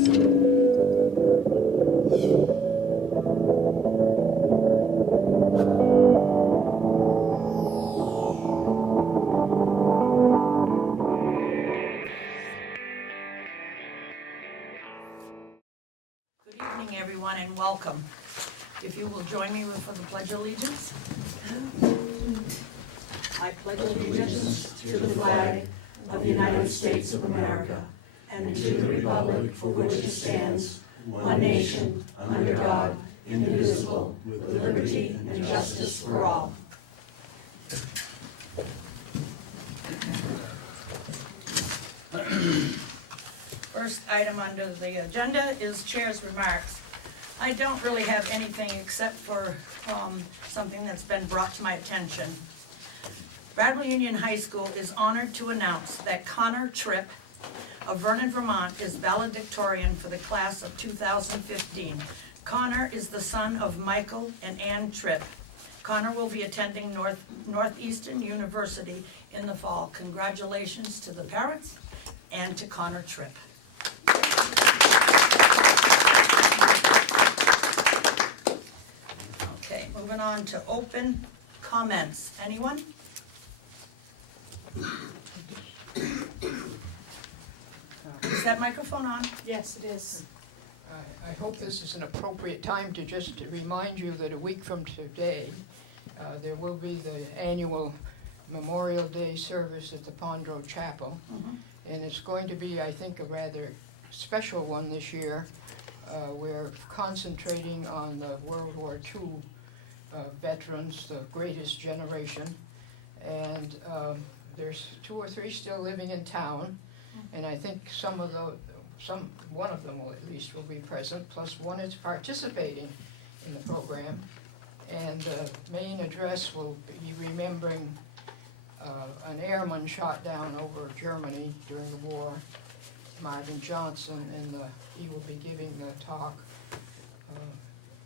Everyone, and welcome. If you will join me for the Pledge of Allegiance. I pledge allegiance to the flag of the United States of America and to the republic for which it stands, one nation, under God, indivisible, with liberty and justice for all. First item under the agenda is Chair's remarks. I don't really have anything except for something that's been brought to my attention. Bradley Union High School is honored to announce that Connor Tripp of Vernon, Vermont is valedictorian for the class of 2015. Connor is the son of Michael and Ann Tripp. Connor will be attending Northeastern University in the fall. Congratulations to the parents and to Connor Tripp. Okay, moving on to open comments. Anyone? Is that microphone on? Yes, it is. I hope this is an appropriate time to just remind you that a week from today, there will be the annual Memorial Day service at the Pondrow Chapel. Mm-hmm. And it's going to be, I think, a rather special one this year. We're concentrating on the World War II veterans, the greatest generation. And there's 2 or 3 still living in town. And I think one of them will at least will be present, plus one is participating in the program. And the main address will be remembering an airman shot down over Germany during the war, Marvin Johnson, and he will be giving the talk.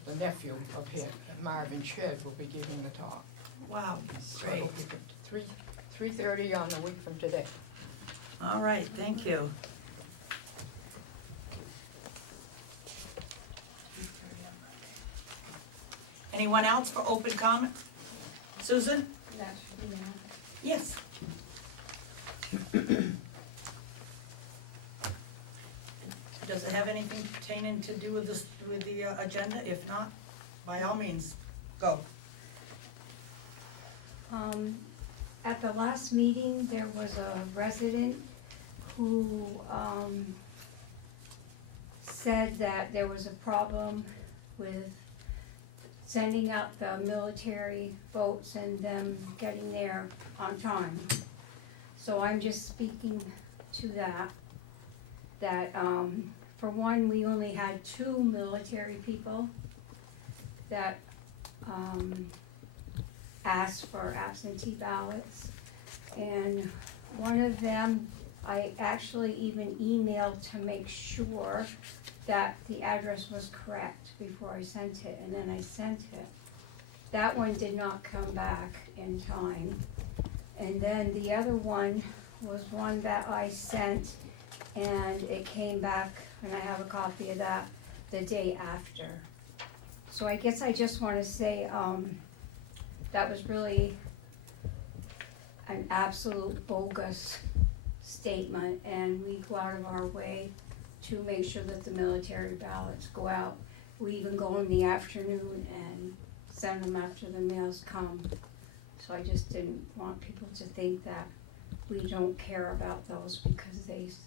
The nephew of him, Marvin Shedd, will be giving the talk. Wow, great. 3:30 on a week from today. All right, thank you. Anyone else for open comment? Susan? Yes. Does it have anything pertaining to do with this, with the agenda? If not, by all means, go. At the last meeting, there was a resident who said that there was a problem with sending out the military boats and them getting there on time. So I'm just speaking to that for one, we only had 2 military people that asked for absentee ballots, and one of them I actually even emailed to make sure that the address was correct before I sent it, and then I sent it. That one did not come back in time, and then the other one was one that I sent and it came back, and I have a copy of that, the day after. So I guess I just want to say that was really an absolute bogus statement, and we go out of our way to make sure that the military ballots go out. We even go in the afternoon and send them after the mails come. So I just didn't want people to think that we don't care about those, because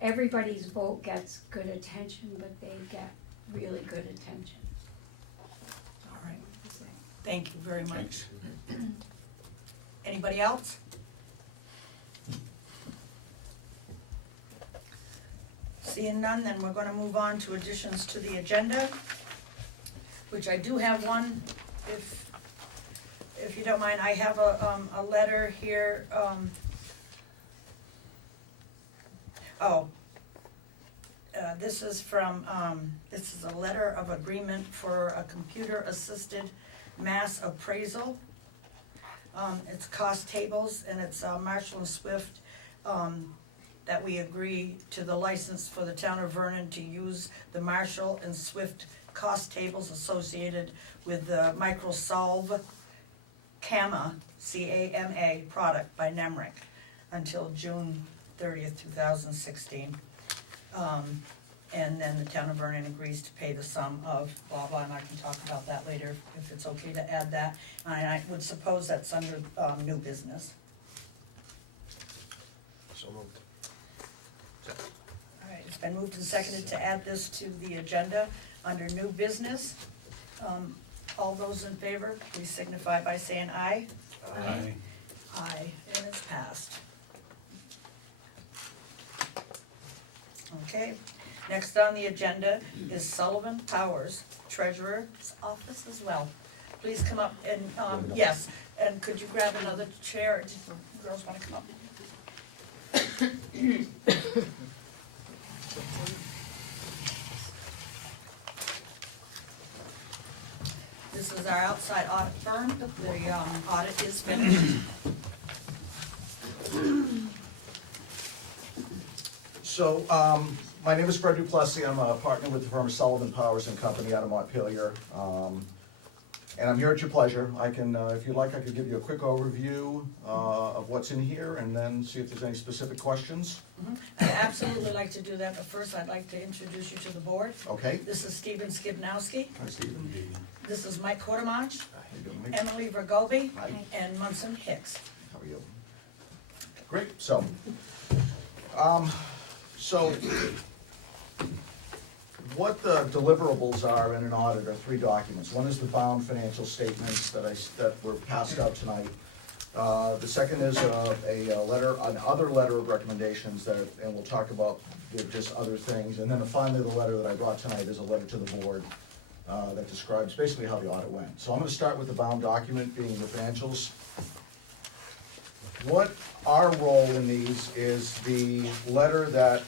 everybody's vote gets good attention, but they get really good attention. All right, thank you very much. Anybody else? Seeing none, then we're going to move on to additions to the agenda, which I do have one. If you don't mind, I have a letter here. This is from, this is a letter of agreement for a computer-assisted mass appraisal. It's cost tables, and it's Marshall and Swift that we agree to the license for the town of Vernon to use the Marshall and Swift cost tables associated with the Microsolve CAMA, C-A-M-A product by Nemrick until June 30th, 2016. And then the town of Vernon agrees to pay the sum of blah, blah, and I can talk about that later if it's okay to add that. And I would suppose that's under new business. So moved. All right, it's been moved and seconded to add this to the agenda under new business. All those in favor, please signify by saying aye. Aye. Aye, and it's passed. Okay, next on the agenda is Sullivan Powers, Treasurer's Office as well. Please come up and, yes, and could you grab another chair? Do you girls wanna come up? This is our outside audit firm. The audit is finished. So, my name is Fred Duplessis. I'm a partner with the firm Sullivan Powers and Company out of Montpelier. And I'm here at your pleasure. I can, if you'd like, I could give you a quick overview of what's in here and then see if there's any specific questions. I'd absolutely like to do that, but first I'd like to introduce you to the board. Okay? This is Stephen Skibnowski. Hi, Stephen. This is Mike Quartermach, How you doing, Mike? Emily Vergobi, Hi. and Munson Hicks. How are you? Great, so, what the deliverables are in an audit are 3 documents. One is the bound financial statements that were passed out tonight. The second is a letter, another letter of recommendations that, and we'll talk about just other things. And then finally, the letter that I brought tonight is a letter to the board that describes basically how the audit went. So I'm gonna start with the bound document, being the financials. What our role in these is the letter that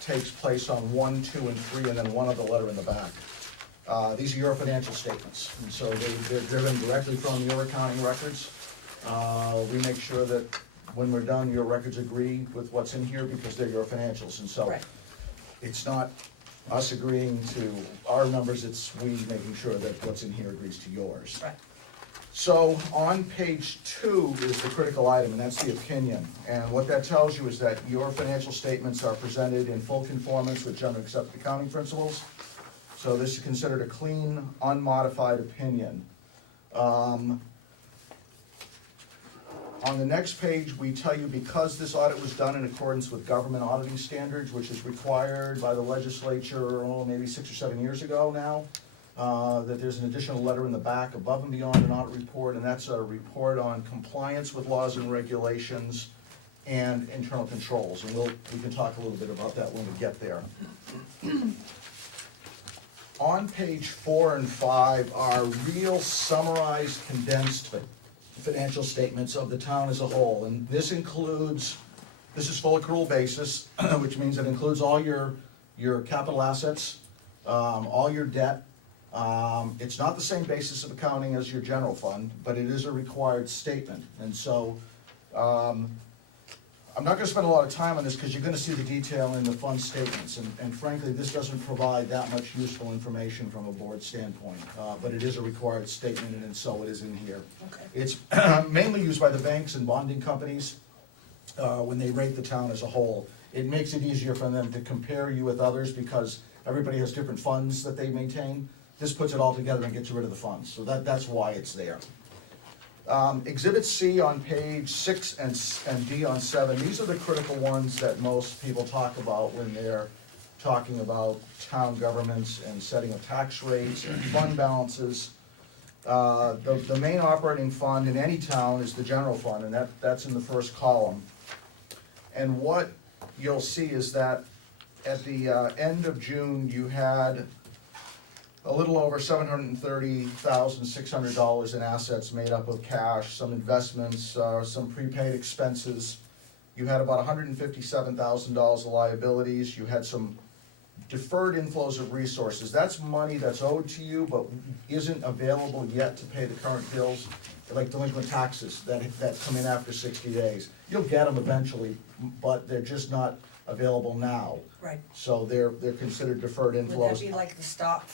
takes place on 1, 2, and 3, and then one other letter in the back. These are your financial statements, and so they're driven directly from your accounting records. We make sure that when we're done, your records agree with what's in here because they're your financials, and so Right. it's not us agreeing to our numbers, it's we making sure that what's in here agrees to yours. Right. So on page 2 is the critical item, and that's the opinion. And what that tells you is that your financial statements are presented in full conformance with generally accepted accounting principles. So this is considered a clean, unmodified opinion. On the next page, we tell you because this audit was done in accordance with government auditing standards, which is required by the legislature, maybe 6 or 7 years ago now, that there's an additional letter in the back above and beyond an audit report, and that's a report on compliance with laws and regulations and internal controls, and we can talk a little bit about that when we get there. On page 4 and 5 are real summarized, condensed financial statements of the town as a whole, and this is full accrual basis, which means it includes all your capital assets, all your debt. It's not the same basis of accounting as your general fund, but it is a required statement. And so, I'm not gonna spend a lot of time on this because you're gonna see the detail in the fund statements. And frankly, this doesn't provide that much useful information from a board standpoint. But it is a required statement, and so it is in here. Okay. It's mainly used by the banks and bonding companies when they rate the town as a whole. It makes it easier for them to compare you with others because everybody has different funds that they maintain. This puts it all together and gets rid of the funds, so that's why it's there. Exhibit C on page 6 and D on 7, these are the critical ones that most people talk about when they're talking about town governments and setting of tax rates and fund balances. The main operating fund in any town is the general fund, and that's in the first column. And what you'll see is that at the end of June, you had a little over $730,600 in assets made up of cash, some investments, some prepaid expenses. You had about $157,000 of liabilities. You had some deferred inflows of resources. That's money that's owed to you but isn't available yet to pay the current bills, like delinquent taxes that come in after 60 days. You'll get them eventually, but they're just not available now. Right. So they're considered deferred Would that inflows. be like the stock,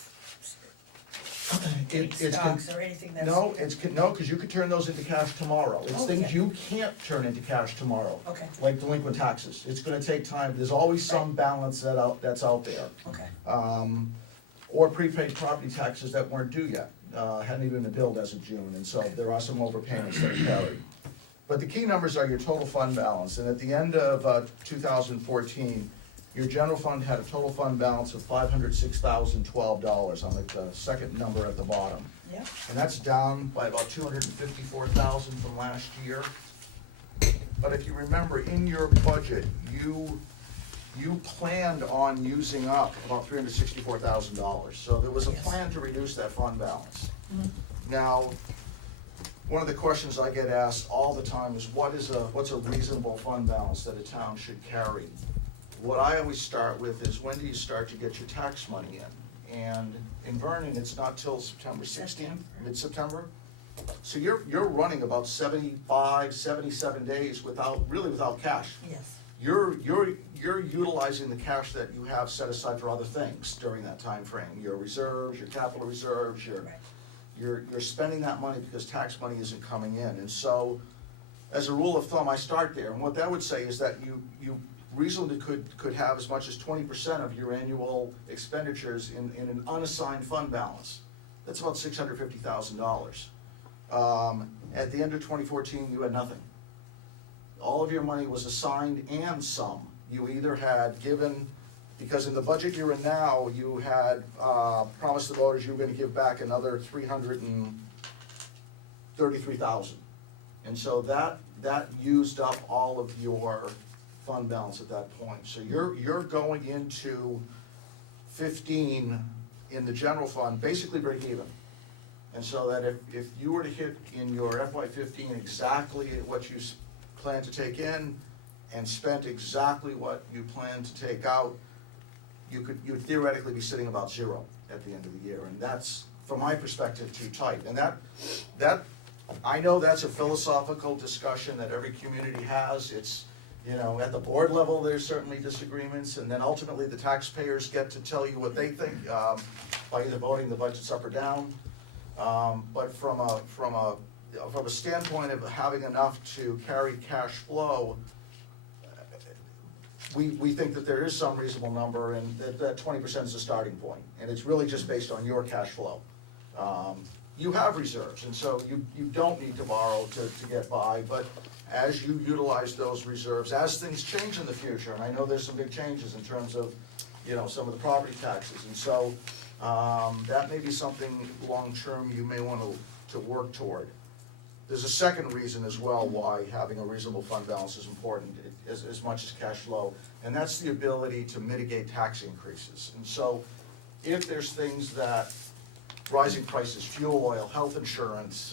It's stocks or anything that's? No, no, because you could turn those into cash tomorrow. It's Oh, things yeah. you can't turn into cash tomorrow. Okay, Like delinquent taxes. It's gonna take time. There's always some balance that's out there. okay, Or prepaid property taxes that weren't due yet, hadn't even been billed as of June, and so there are some overpayments that are carried. But the key numbers are your total fund balance, and at the end of 2014, your general fund had a total fund balance of $506,012 on the second number at the bottom. yeah, And that's down by about $254,000 from last year. But if you remember, in your budget, you planned on using up about $364,000. So there was a Yes. plan to reduce that fund balance. Mhm. Now, one of the questions I get asked all the time is what's a reasonable fund balance that a town should carry? What I always start with is, when do you start to get your tax money in? And in Vernon, it's not till September 16th, mid-September. So you're running about 75, 77 days without cash. yes, You're utilizing the cash that you have set aside for other things during that time frame. Your reserves, your capital reserves, right, you're spending that money because tax money isn't coming in. And so, as a rule of thumb, I start there. And what that would say is that you reasonably could have as much as 20% of your annual expenditures in an unassigned fund balance. That's about $650,000. At the end of 2014, you had nothing. All of your money was assigned and some. You either had given, because in the budget you're in now, you had promised the voters you were gonna give back another $333,000. And so that used up all of your fund balance at that point. So you're going into 15 in the general fund, basically break even. And so that if you were to hit in your FY15 exactly what you plan to take in and spent exactly what you plan to take out, you'd theoretically be sitting about zero at the end of the year. And that's, from my perspective, too tight. And that I know that's a philosophical discussion that every community has. It's, at the board level, there's certainly disagreements, and then ultimately the taxpayers get to tell you what they think by either voting the budgets up or down. But from a standpoint of having enough to carry cash flow, we think that there is some reasonable number, and that 20% is the starting point, and it's really just based on your cash flow. You have reserves, and so you don't need to borrow to get by, but as you utilize those reserves, as things change in the future, and I know there's some big changes in terms of, some of the property taxes, and so that may be something long-term you may want to work toward. There's a second reason as well why having a reasonable fund balance is important, as much as cash flow, and that's the ability to mitigate tax increases. And so if there's things that, rising prices, fuel oil, health insurance,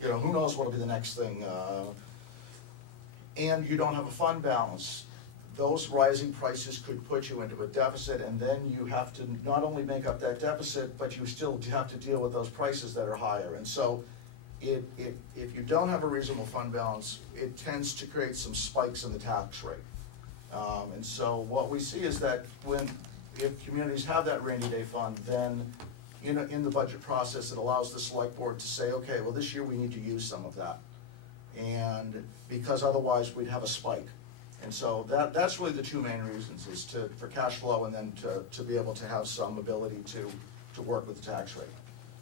who knows what'll be the next thing, and you don't have a fund balance, those rising prices could put you into a deficit, and then you have to not only make up that deficit, but you still have to deal with those prices that are higher. And so if you don't have a reasonable fund balance, it tends to create some spikes in the tax rate. And so what we see is that if communities have that rainy day fund, then in the budget process, it allows the select board to say, okay, well, this year we need to use some of that. And because otherwise we'd have a spike. And so that's really the two main reasons, is for cash flow, and then to be able to have some ability to work with the tax rate.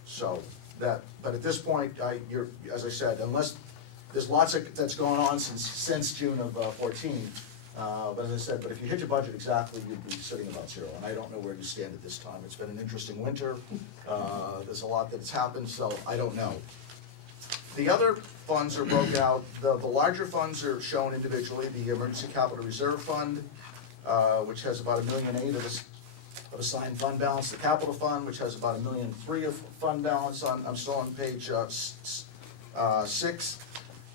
So but at this point, as I said, unless there's lots that's going on since June of 14. But as I said, if you hit your budget exactly, you'd be sitting about zero, and I don't know where you stand at this time. It's been an interesting winter. There's a lot that's happened, so I don't know. The other funds are broken out. The larger funds are shown individually. The Emergency Capital Reserve Fund, which has about $1.8 million of assigned fund balance. The Capital Fund, which has about $1.3 million of fund balance. I'm still on page 6.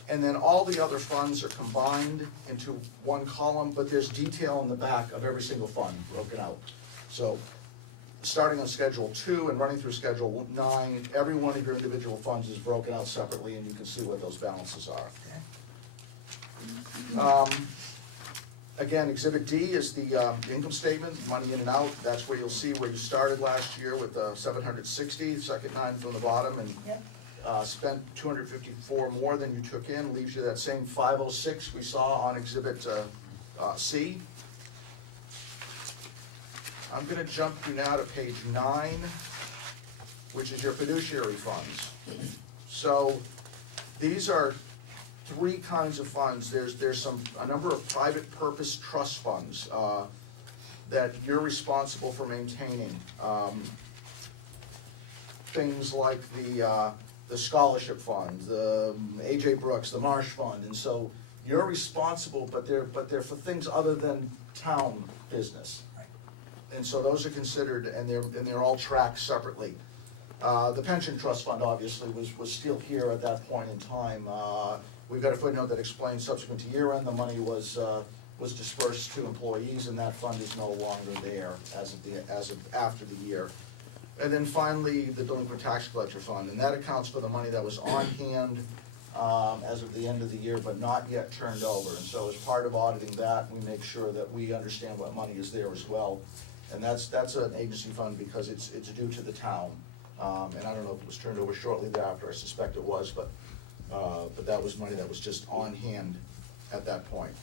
And then all the other funds are combined into one column, but there's detail in the back of every single fund broken out. So starting on Schedule 2 and running through Schedule 9, every one of your individual funds is broken out separately, and you can see what those balances are. Again, Exhibit D is the income statement, money in and out. That's where you'll see where you started last year with 760, second line from the bottom, and Yep. spent 254 more than you took in, leaves you that same 506 we saw on Exhibit C. I'm gonna jump you now to page 9, which is your fiduciary funds. So these are three kinds of funds. There's a number of private purpose trust funds that you're responsible for maintaining. Things like the scholarship fund, the A.J. Brooks, the Marsh Fund, and so you're responsible, but they're for things other than town business. And so those are considered, and they're all tracked separately. The pension trust fund obviously was still here at that point in time. We've got a footnote that explains subsequent to year end, the money was dispersed to employees, and that fund is no longer there as of after the year. And then finally, the delinquent tax collector fund, and that accounts for the money that was on hand as of the end of the year, but not yet turned over. And so as part of auditing that, we make sure that we understand what money is there as well. And that's an agency fund because it's due to the town. And I don't know if it was turned over shortly thereafter, I suspect it was, but that was money that was just on hand at that point.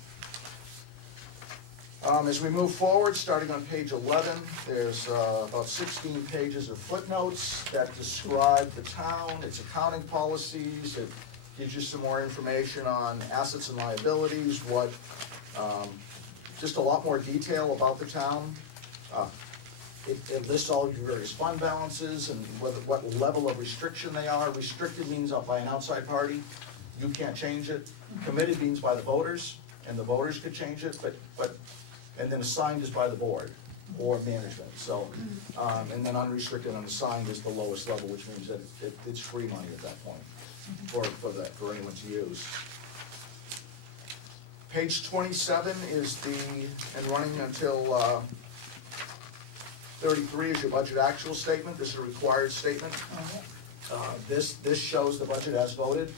As we move forward, starting on page 11, there's about 16 pages of footnotes that describe the town, its accounting policies. It gives you some more information on assets and liabilities, just a lot more detail about the town. It lists all your various fund balances and what level of restriction they are. Restricted means by an outside party, you can't change it. Committed means by the voters, and the voters could change it, and then assigned is by the board or management. So, and then unrestricted and unassigned is the lowest level, which means that it's free money at that point for anyone to use. Page 27 is and running until 33 is your budget actual statement. This is a required statement. This shows the budget as voted,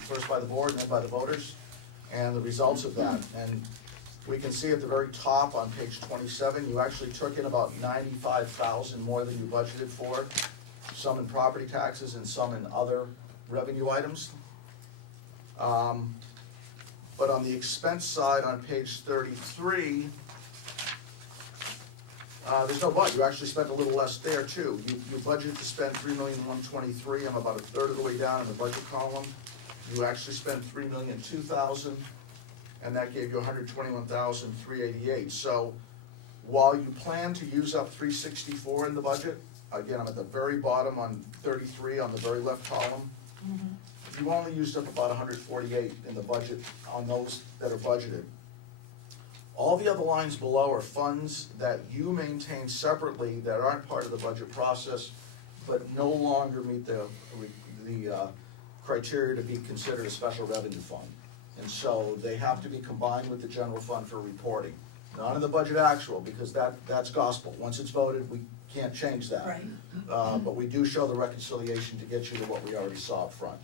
first by the board and then by the voters, and the results of that. And we can see at the very top on page 27, you actually took in about $95,000 more than you budgeted for, some in property taxes and some in other revenue items. But on the expense side on page 33, there's no but. You actually spent a little less there too. You budgeted to spend $3,123,000. I'm about a third of the way down in the budget column. You actually spent $3,002,000, and that gave you $121,388. So while you plan to use up $364 in the budget, again, I'm at the very bottom on 33 on the very left column. You only used up about $148 in the budget on those that are budgeted. All the other lines below are funds that you maintain separately that aren't part of the budget process, but no longer meet the criteria to be considered a special revenue fund. And so they have to be combined with the general fund for reporting. Not in the budget actual, because that's gospel. Once it's voted, we can't change that. Right. But we do show the reconciliation to get you to what we already saw up front.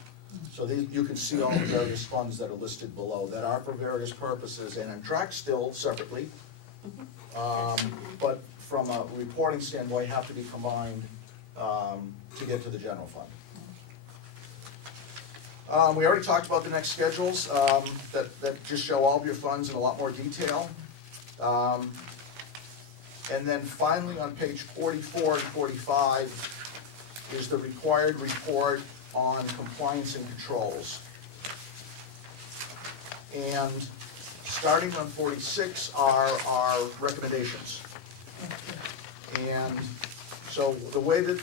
So you can see all the various funds that are listed below that are for various purposes and are tracked still separately. But from a reporting standpoint, have to be combined to get to the general fund. We already talked about the next schedules that just show all of your funds in a lot more detail. And then finally on page 44 and 45 is the required report on compliance and controls. And starting on 46 are our recommendations. And so the way that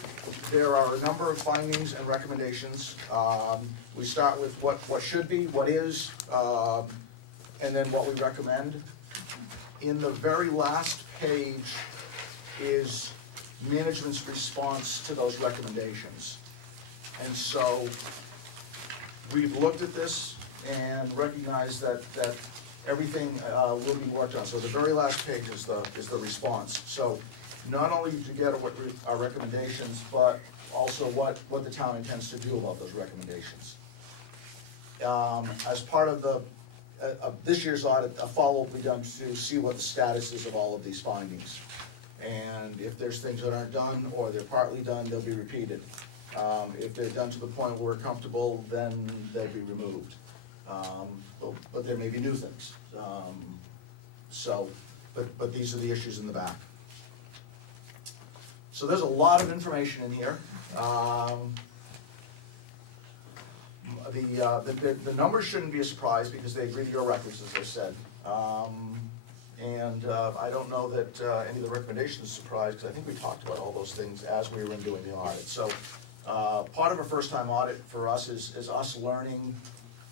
there are a number of findings and recommendations, we start with what should be, what is, and then what we recommend. In the very last page is management's response to those recommendations. And so we've looked at this and recognized that everything will be worked on. So the very last page is the response. So not only did you get our recommendations, but also what the town intends to do about those recommendations. As part of this year's audit, a follow-up will be done to see what the status is of all of these findings. And if there's things that aren't done, or they're partly done, they'll be repeated. If they're done to the point where we're comfortable, then they'll be removed. But there may be new things. But these are the issues in the back. So there's a lot of information in here. The numbers shouldn't be a surprise because they agree to your records, as I said. I don't know that any of the recommendations are a surprise, because I think we talked about all those things as we were doing the audit. So part of a first-time audit for us is us learning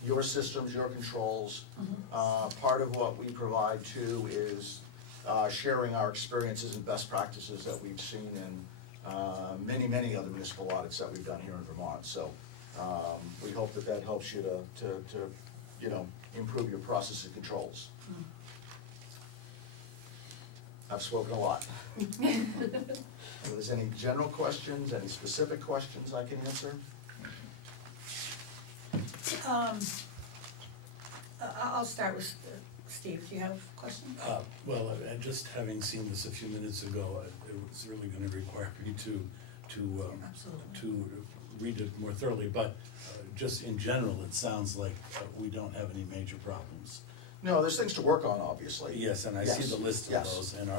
your systems, your controls. Part of what we provide too is sharing our experiences and best practices that we've seen in many other municipal audits that we've done here in Vermont. So we hope that helps you to improve your process and controls. I've spoken a lot. If there's any general questions, any specific questions I can answer? I'll start with Steve. Do you have a question? Well, just having seen this a few minutes ago, it was really gonna require me to read it more thoroughly, but just in general, it sounds like we don't have any major problems. No, there's things to work on, obviously. Yes, and I see the list of Yes. those, and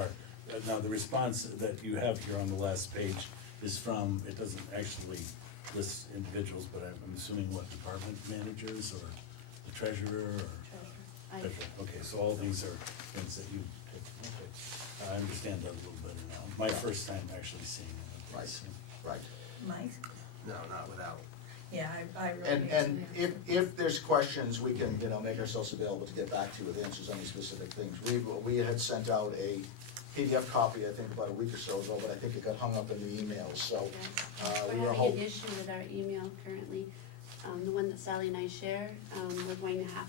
now the response that you have here on the last page is from, it doesn't actually list individuals, but I'm assuming what, department managers, or the treasurer, or? Treasurer. Okay, so all these are things that you picked. Okay. I understand that a little better now. My first time actually seeing it. Right. Mike? No, not without. Yeah, I really need to. And if there's questions, we can, make ourselves available to get back to you with answers on these specific things. We had sent out a PDF copy, I think, about a week or so ago, but I think it got hung up in the emails, so. we We're were having an issue with our email currently, the one that Sally and I share, we're going to have,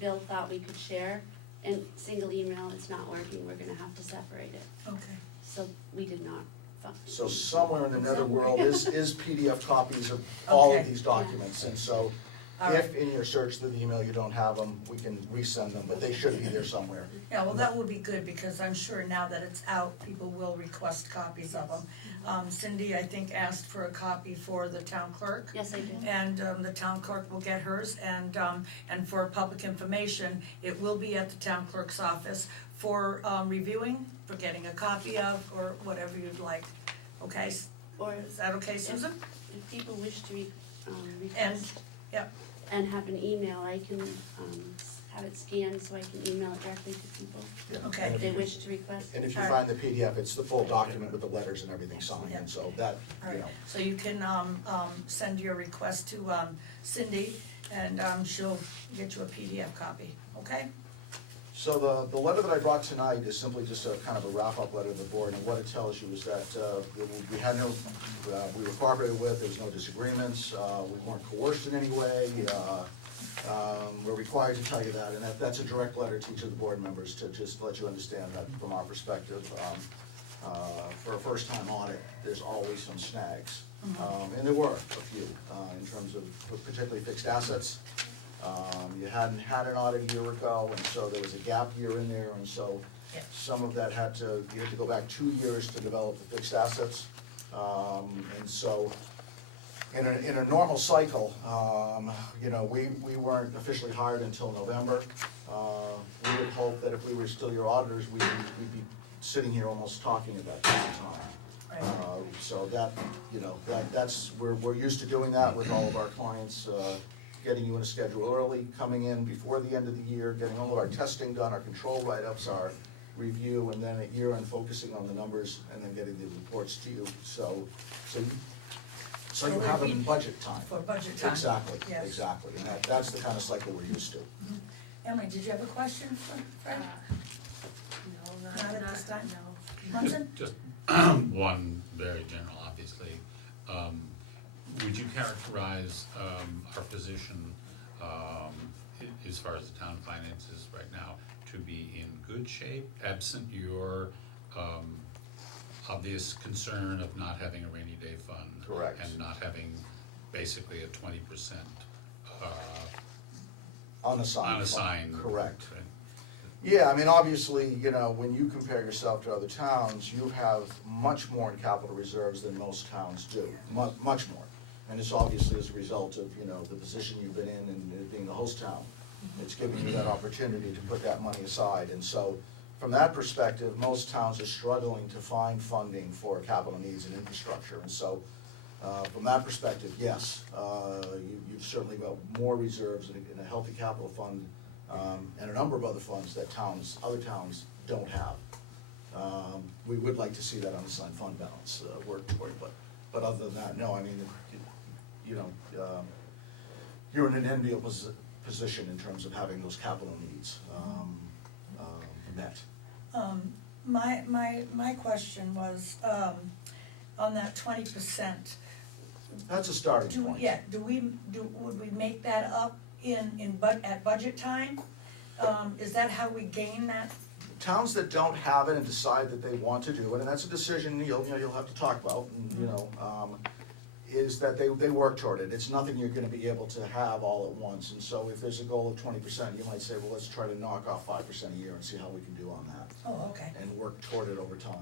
Bill thought we could share, and single email, it's not working, we're gonna have to separate it, Okay. so we did not. So somewhere in the netherworld is PDF copies of all of Okay. these documents, and so All if in your search through the email you don't have them, we can resend them, but they should be there somewhere. Yeah, well, that would be good, because I'm sure now that it's out, people will request copies of them. Cindy, I think, asked for a copy for the town clerk. Yes, I did. And the town clerk will get hers, and for public information, it will be at the town clerk's office for reviewing, for getting a copy of, or whatever you'd like. Okay, Or is that okay, Susan? if people wish to And, request yep, and have an email, I can have it scanned so I can email it directly to people Yeah. okay. if they wish to request. And if you All find the PDF, it's the full document with the letters and everything signed, Yeah. and so that, All right, so you can send your request to Cindy, and she'll get you a PDF copy, okay? So the letter that I brought tonight is simply just a kind of a wrap-up letter to the board, and what it tells you is that we had no, we were cooperated with, there was no disagreements, we weren't coerced in any way, we're required to tell you that, and that's a direct letter to each of the board members to just let you understand that from our perspective. For a first-time audit, there's always some snags, and there were a few, in terms of particularly fixed assets. You hadn't had an audit a year ago, and so there was a gap year in there, and so Yeah. some of that you had to go back 2 years to develop the fixed assets. And so, in a normal cycle, we weren't officially hired until November. We would hope that if we were still your auditors, we'd be sitting here almost talking at that point in time. Right. So that's, we're used to doing that with all of our clients, getting you in a schedule early, coming in before the end of the year, getting all of our testing done, our control write-ups, our review, and then at year-end focusing on the numbers, and then getting the reports to you, so you have them in budget time. For budget time. Exactly, Yes. exactly, and that's the kind of cycle we're used to. Emily, did you have a question for Fred? No, Not at this time? No. Munson? Just one very general, obviously. Would you characterize our position as far as the town finances right now to be in good shape, absent your obvious concern of not having a rainy day fund? Correct. And not having basically a 20% Unassigned. unassigned. Correct. Right. Yeah, I mean, obviously, you know, when you compare yourself to other towns, you have much more in capital reserves than most towns do, much more. And it's obviously as a result of, you know, the position you've been in and it being the host town. It's giving you that opportunity to put that money aside. And so, from that perspective, most towns are struggling to find funding for capital needs and infrastructure. And so, from that perspective, yes, you've certainly got more reserves in a healthy capital fund, and a number of other funds that other towns don't have. We would like to see that unassigned fund balance work toward, but other than that, no, I mean, you know, you're in an enviable position in terms of having those capital needs met. My question was, on that 20%. That's a starting point. Would we make that up at budget time? Is that how we gain that? Towns that don't have it and decide that they want to do it, and that's a decision you'll have to talk about, and, you know, is that they work toward it. It's nothing you're gonna be able to have all at once, and so if there's a goal of 20%, you might say, well, let's try to knock off 5% a year and see how we can do on that. Oh, okay. And work toward it over time.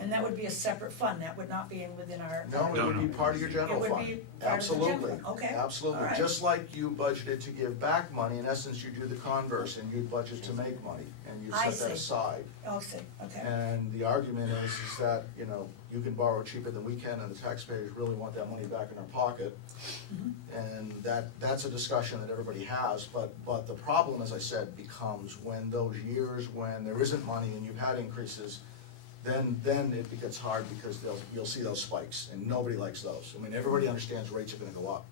And that would be a separate fund, that would not be within our. No, it would be part of your general fund. It would be part of the general fund, okay. Absolutely, All right. just like you budgeted to give back money, in essence, you do the converse, and you budget to make money, and you I set that see. aside. Oh, see, okay. And the argument is that, you know, you can borrow cheaper than we can, and the taxpayers really want that money back in our pocket. And that's a discussion that everybody has, but the problem, as I said, becomes when those years when there isn't money and you've had increases, then it gets hard because you'll see those spikes, and nobody likes those. I mean, everybody understands rates are gonna go up.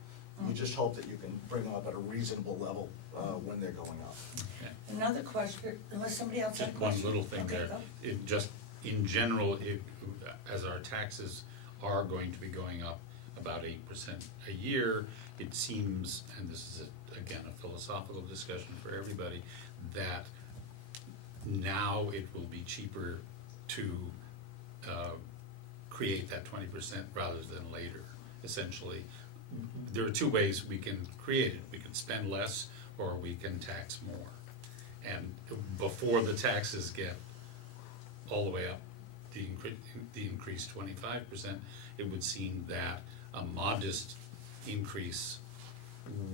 You just hope that you can bring them up at a reasonable level, when they're going up. Okay. Another question, unless somebody else had a Just one question. little thing Okay, there, go. it just, in general, as our taxes are going to be going up about 8% a year, it seems, and this is again a philosophical discussion for everybody, that now it will be cheaper to create that 20% rather than later. Essentially, there are two ways we can create it. We can spend less, or we can tax more. And before the taxes get all the way up, the increase 25%, it would seem that a modest increase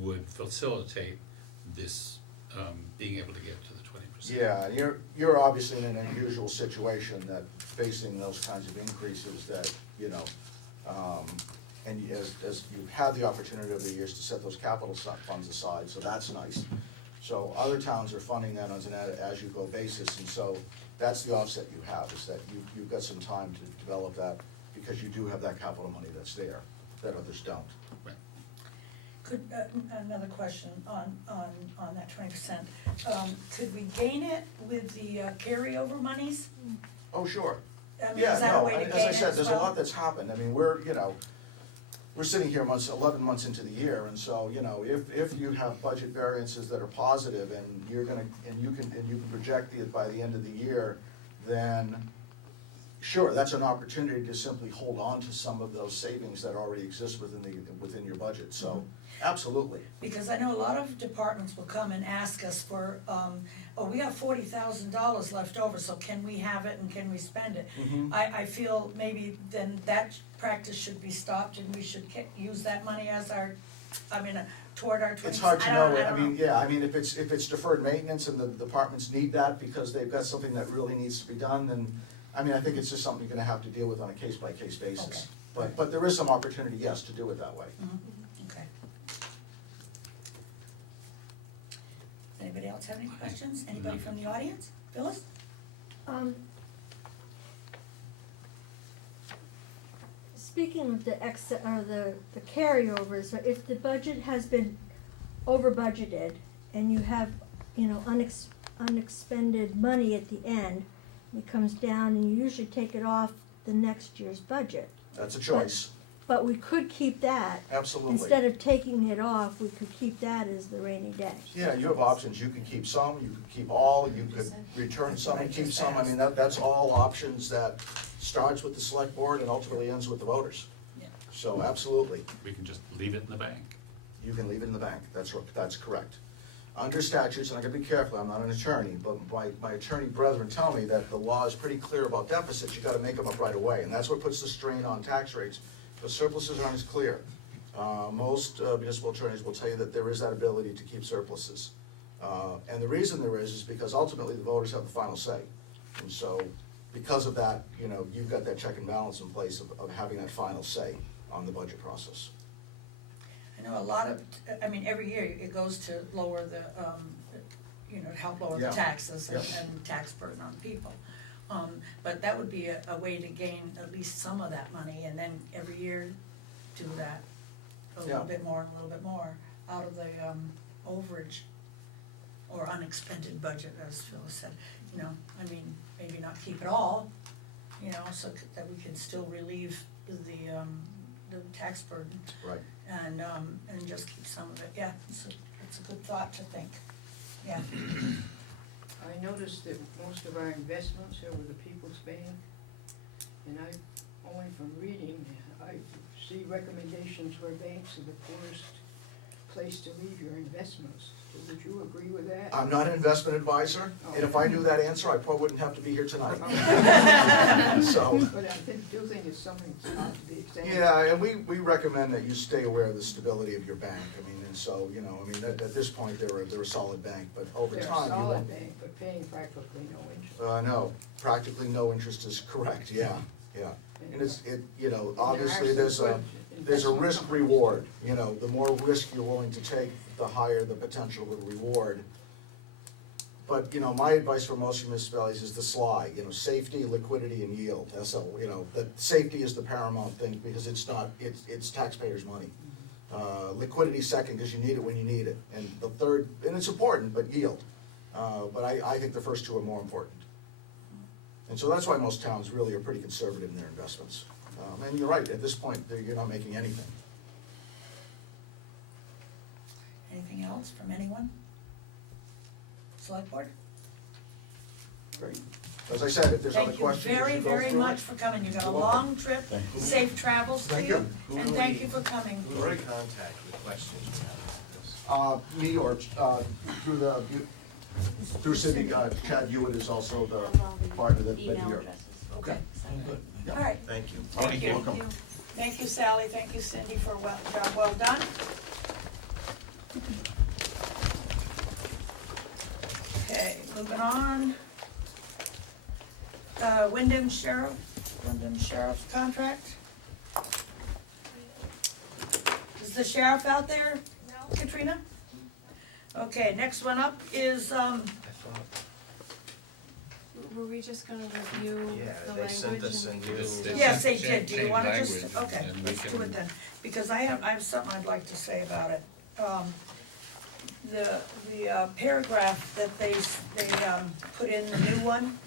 would facilitate this, being able to get to the 20%. Yeah, you're obviously in an unusual situation that facing those kinds of increases that, you know, and as you've had the opportunity over the years to set those capital funds aside, so that's nice. So other towns are funding that on an as-you-go basis, and so that's the offset you have, is that you've got some time to develop that, because you do have that capital money that's there, that others don't. Right. Could, another question on that 20%. Could we gain it with the carryover monies? Oh, sure. I mean, Yeah, is that a no, way to as gain I it said, as there's a well? lot that's happened. I mean, we're sitting here 11 months into the year, and so, you know, if you have budget variances that are positive, and you can project it by the end of the year, then sure, that's an opportunity to simply hold on to some of those savings that already exist within your budget, so, absolutely. Because I know a lot of departments will come and ask us for, oh, we have $40,000 left over, so can we have it and can we spend it? I feel maybe then that practice should be stopped, and we should use that money as toward our 20%. It's hard to know, I don't know. I mean, if it's deferred maintenance and the departments need that because they've got something that really needs to be done, then, I mean, I think it's just something you're gonna have to deal with on a case-by-case basis. Okay. But there is some opportunity, yes, to do it that way. Okay. Anybody else have any questions? Anybody from the audience? Phyllis? Speaking of the the carryovers, if the budget has been over budgeted and you have, you know, unexpended money at the end, it comes down and you usually take it off the next year's budget. That's a choice, But we could keep that. absolutely. Instead of taking it off, we could keep that as the rainy day. Yeah, you have options, you can keep some, you could keep all, you could return some and keep some, I mean, that's all options that starts with the select board and ultimately ends with the voters. Yeah. So absolutely, We can just leave it in the bank. you can leave it in the bank, that's correct. under statutes, and I gotta be careful, I'm not an attorney, but my attorney brethren tell me that the law is pretty clear about deficits, you gotta make them up right away, and that's what puts the strain on tax rates, because surpluses aren't as clear. Most municipal attorneys will tell you that there is that ability to keep surpluses. And the reason there is because ultimately the voters have the final say. And so, because of that, you know, you've got that check and balance in place of having that final say on the budget process. I know a lot of, I mean, every year it goes to lower the, you know, to help lower the Yeah. taxes and, Yeah. and tax burden on people. But that would be a way to gain at least some of that money, and then every year do that a little Yeah. bit more and a little bit more out of the, overage or unexpended budget, as Phil said, you know, I mean, maybe not keep it all, you know, so that we can still relieve the tax burden. Right. And just keep some of it, yeah, it's a good thought to think, yeah. I noticed that most of our investments are with the People's Bank, and only from reading, I see recommendations where banks are the poorest place to leave your investments. So would you agree with that? I'm not an investment advisor, and if I knew that answer, I probably wouldn't have to be here tonight. So, But I do think it's something that ought to be examined. yeah, and we recommend that you stay aware of the stability of your bank. I mean, and so, you know, I mean, at this point, they're a solid bank, but over They're a time, you solid won't. bank, but paying practically no interest. No, practically no interest is correct, yeah. And you know, And there are obviously, some there's a good investment risk companies. reward, you know, the more risk you're willing to take, the higher the potential of reward. But, you know, my advice for most municipalities is the SLI, you know, safety, liquidity, and yield. So, you know, the safety is the paramount thing, because it's taxpayers' money. Liquidity second, because you need it when you need it, and the third, and it's important, but yield. But I think the first two are more important. And so that's why most towns really are pretty conservative in their investments. And you're right, at this point, you're not making anything. Anything else from anyone? Select board? Great. As I said, if there's other questions, Thank you very, as go very through it. much for coming, you got a You're welcome. long trip, Thank you. safe travels to Thank you, you. Who and do thank we- you for coming. Who do we contact with questions you have? Me or through Cindy, Chad Hewitt is also the Have all the partner that email here. addresses. Okay, Good. all right, Thank you. thank you. Welcome. Thank you, Sally, thank you, Cindy, for a job well done. Okay, moving on. Windham Sheriff's contract. Is the sheriff out there, Catrina? Okay, next one up is, I thought, Were we just gonna review yeah, the they sent language us a and? new. yes, they did, do you Change wanna just, language okay, and we let's do can- it then, because I have something I'd like to say about it. The paragraph that they put in the new one,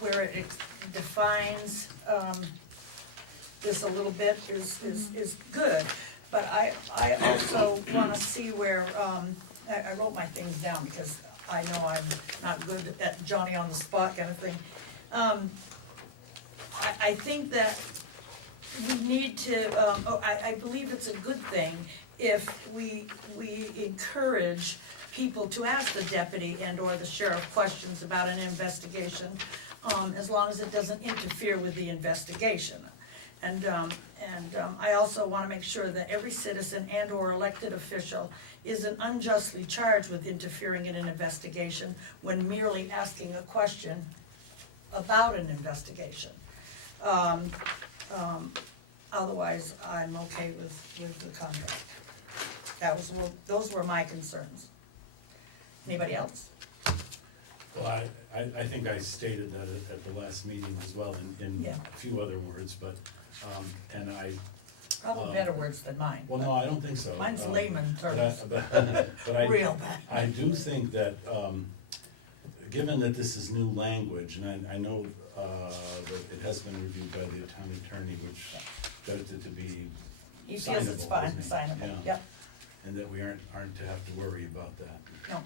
where it defines, this a little bit is good, but I also wanna see where, I wrote my things down because I know I'm not good at Johnny on the spot kind of thing. I think that we need to, I believe it's a good thing if we encourage people to ask the deputy and or the sheriff questions about an investigation, as long as it doesn't interfere with the investigation. And I also wanna make sure that every citizen and or elected official isn't unjustly charged with interfering in an investigation when merely asking a question about an investigation. Otherwise, I'm okay with the contract. Those were my concerns. Anybody else? Well, I think I stated that at the last meeting as well in Yeah. a few other words, but, and I, Probably better words than mine. well, no, I don't think so. Mine's layman But terms, I, real bad. I do think that, given that this is new language, and I know that it has been reviewed by the town attorney, which judged it to be He feels it's signable, fine, doesn't he? signable, Yeah. yep, And that we aren't to have to worry about that. no,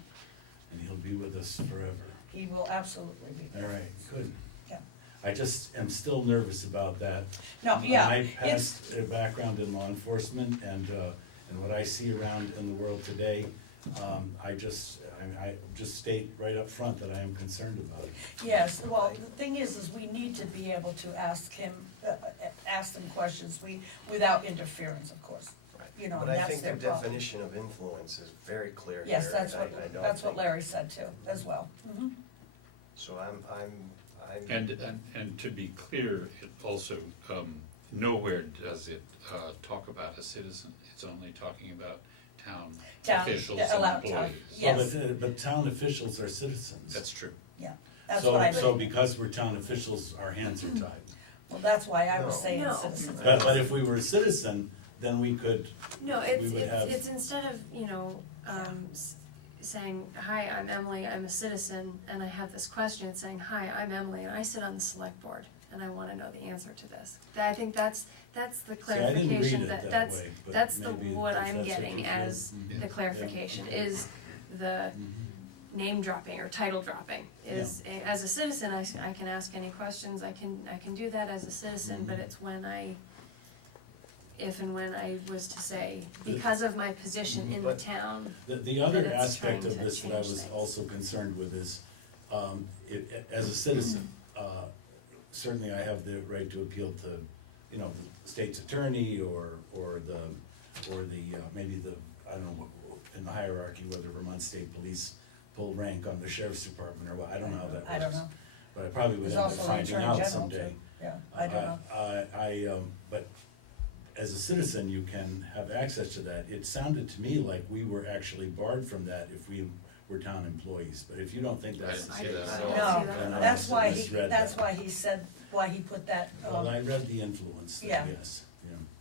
And he'll be with us forever. he will absolutely be. All right, good. Yeah. I just am still nervous about that. No, yeah, I it's, passed a background in law enforcement, and And what I see around in the world today, I just state right up front that I am concerned about it. Yes, well, the thing is we need to be able to ask him, ask them questions, without interference, of course. You know, But and I that's think the their problem. definition of influence is very clear here. Yes, that's and what, I don't that's what think- Larry said too, as well. Mhm. So I'm. And to be clear, it also, nowhere does it talk about a citizen. It's only talking about town Town- officials allowed and town, employees. yes. Well, but town officials are citizens. That's true. Yeah, that's what I So mean. because we're town officials, our hands are tied. Well, that's why I was No. saying No. citizens. But if we were a citizen, then we could, No, we would have- it's instead of, saying, hi, I'm Emily, I'm a citizen, and I have this question, it's saying, hi, I'm Emily, and I sit on the select board, and I wanna know the answer to this. I think that's the see, I didn't read clarification, it that that's, way, but that's the, maybe what if I'm that's what getting you feel. as Yeah. the clarification, is the name dropping or title dropping, is, as a citizen, I can ask any questions, I can do that as a citizen, but it's when if and when I was to say, because of my position in the But- town, The other that it's aspect trying of to this that I change was things. also concerned with is, as a citizen, certainly I have the right to appeal to, the state's attorney or maybe I don't know, in the hierarchy, whether Vermont State Police pull rank on the sheriff's department or what, I don't know how that works. I don't know. But I probably would There's end up also the finding Attorney out General someday. too. Yeah, I don't know. But as a citizen, you can have access to that. It sounded to me like we were actually barred from that if we were town employees, but if you don't think that's the I case. didn't see that. I don't No, see that. And I that's why misread that's that. why he said, why he put that, Well, I read the influence, thing, Yeah. yes,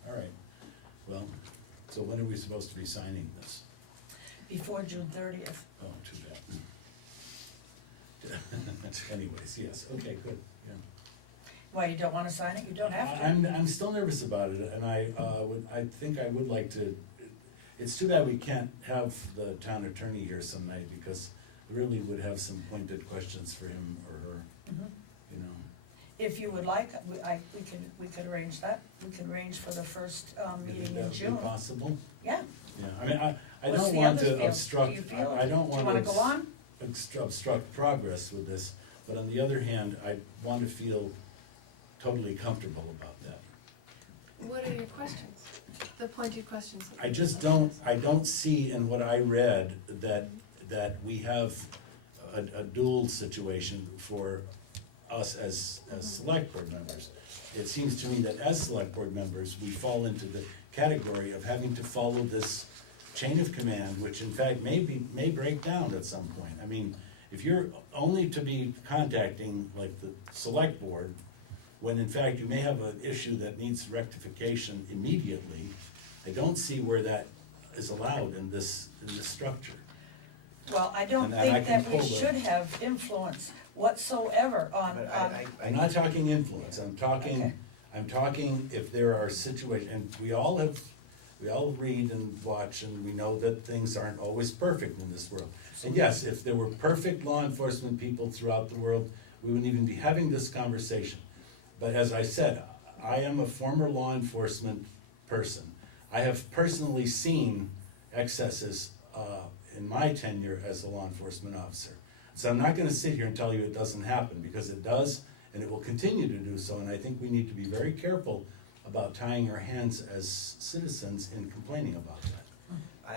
all right. Well, so when are we supposed to be signing this? before June 30th. Oh, too bad. Anyways, yes, okay, good, yeah. Why, you don't wanna sign it? You don't have to. I'm still nervous about it, and I think I would like to, it's too bad we can't have the town attorney here some night, because we really would have some pointed questions for him or her, Mhm. If you would like, we could arrange that. We could arrange for the first, meeting in Would that be June. possible? Yeah. Yeah, I mean, I What's don't the want others to feel? obstruct, Do you feel? I don't Do you want wanna to go on? obstruct progress with this, but on the other hand, I want to feel totally comfortable about that. what are your questions? The pointed questions. that I you just have. I don't see in what I read that we have a dual situation for us as select board members. It seems to me that as select board members, we fall into the category of having to follow this chain of command, which in fact may break down at some point. I mean, if you're only to be contacting like the select board, when in fact you may have an issue that needs rectification immediately, I don't see where that is allowed in this structure. Well, I don't And I think can that we pull the- should have influence whatsoever on, But I'm not talking influence, I'm Okay. talking if there are situations, and we all read and watch, and we know that things aren't always perfect in this world. And yes, if there were perfect law enforcement people throughout the world, we wouldn't even be having this conversation. But as I said, I am a former law enforcement person. I have personally seen excesses, in my tenure as a law enforcement officer. So I'm not gonna sit here and tell you it doesn't happen, because it does, and it will continue to do so, and I think we need to be very careful about tying our hands as citizens in complaining about that.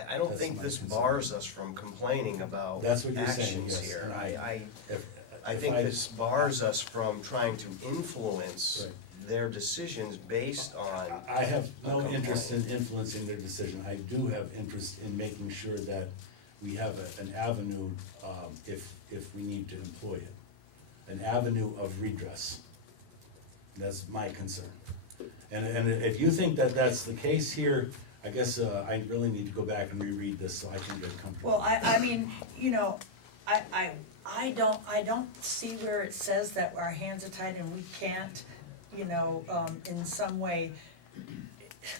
I don't That's think my this concern. bars us from complaining about That's what you're saying, actions yes, here. and I If think this bars us from trying to influence Right. their decisions based on. I have no a interest in complaint. influencing their decision. I do have interest in making sure that we have an avenue, if we need to employ it. An avenue of redress. That's my concern. And if you think that that's the case here, I guess, I really need to go back and reread this so I can get comfortable. well, I mean, I don't see where it says that our hands are tied and we can't, in some way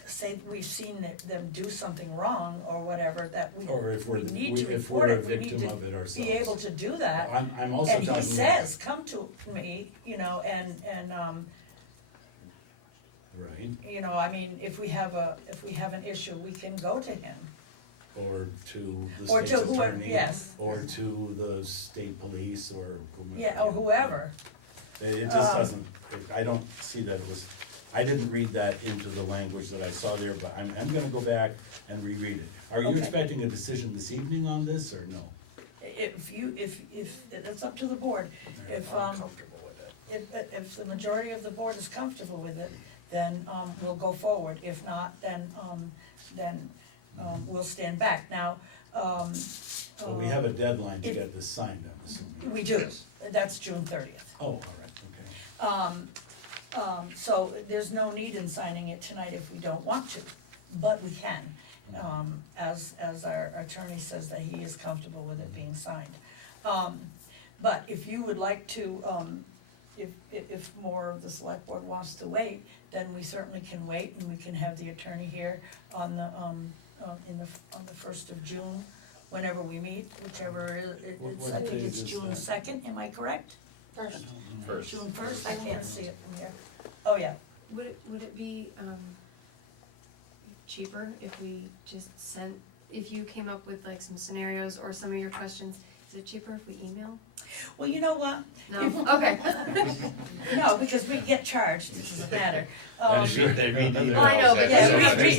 say we've seen them do something wrong or whatever, that Or if we need to if report we're a it, we need victim to of it ourselves. be able to do that. I'm also talking. And he says, come to me, and Right, You know, I mean, if we have an issue, we can go to him. or to the Or state's to whoever, attorney. yes. Or to the state police or whomever. Yeah, or whoever. It just doesn't, I don't see that it was, I didn't read that into the language that I saw there, but I'm gonna go back and reread it. Are you Okay. expecting a decision this evening on this, or no? If it's up to the board. If, I'm comfortable with it. if the majority of the board is comfortable with it, then, we'll go forward. If not, then, we'll stand back. Now, But we have a deadline to if- get this signed, I'm assuming. we do, that's June 30th. Oh, all right, okay. So there's no need in signing it tonight if we don't want to, but we can. As our attorney says that he is comfortable with it being signed. But if you would like to, if more of the select board wants to wait, then we certainly can wait, and we can have the attorney here on the, on the 1st of June, whenever we meet, whichever it's, I What think date it's is June that? 2nd, am I correct? First. June 1st, I can't see it from here. Oh, yeah. Would it be, cheaper if we just sent, if you came up with like some scenarios or some of your questions, is it cheaper if we email? Well, you know what? No, okay. No, because we get charged, it doesn't matter. They read the Well, I know, but Yeah, yeah,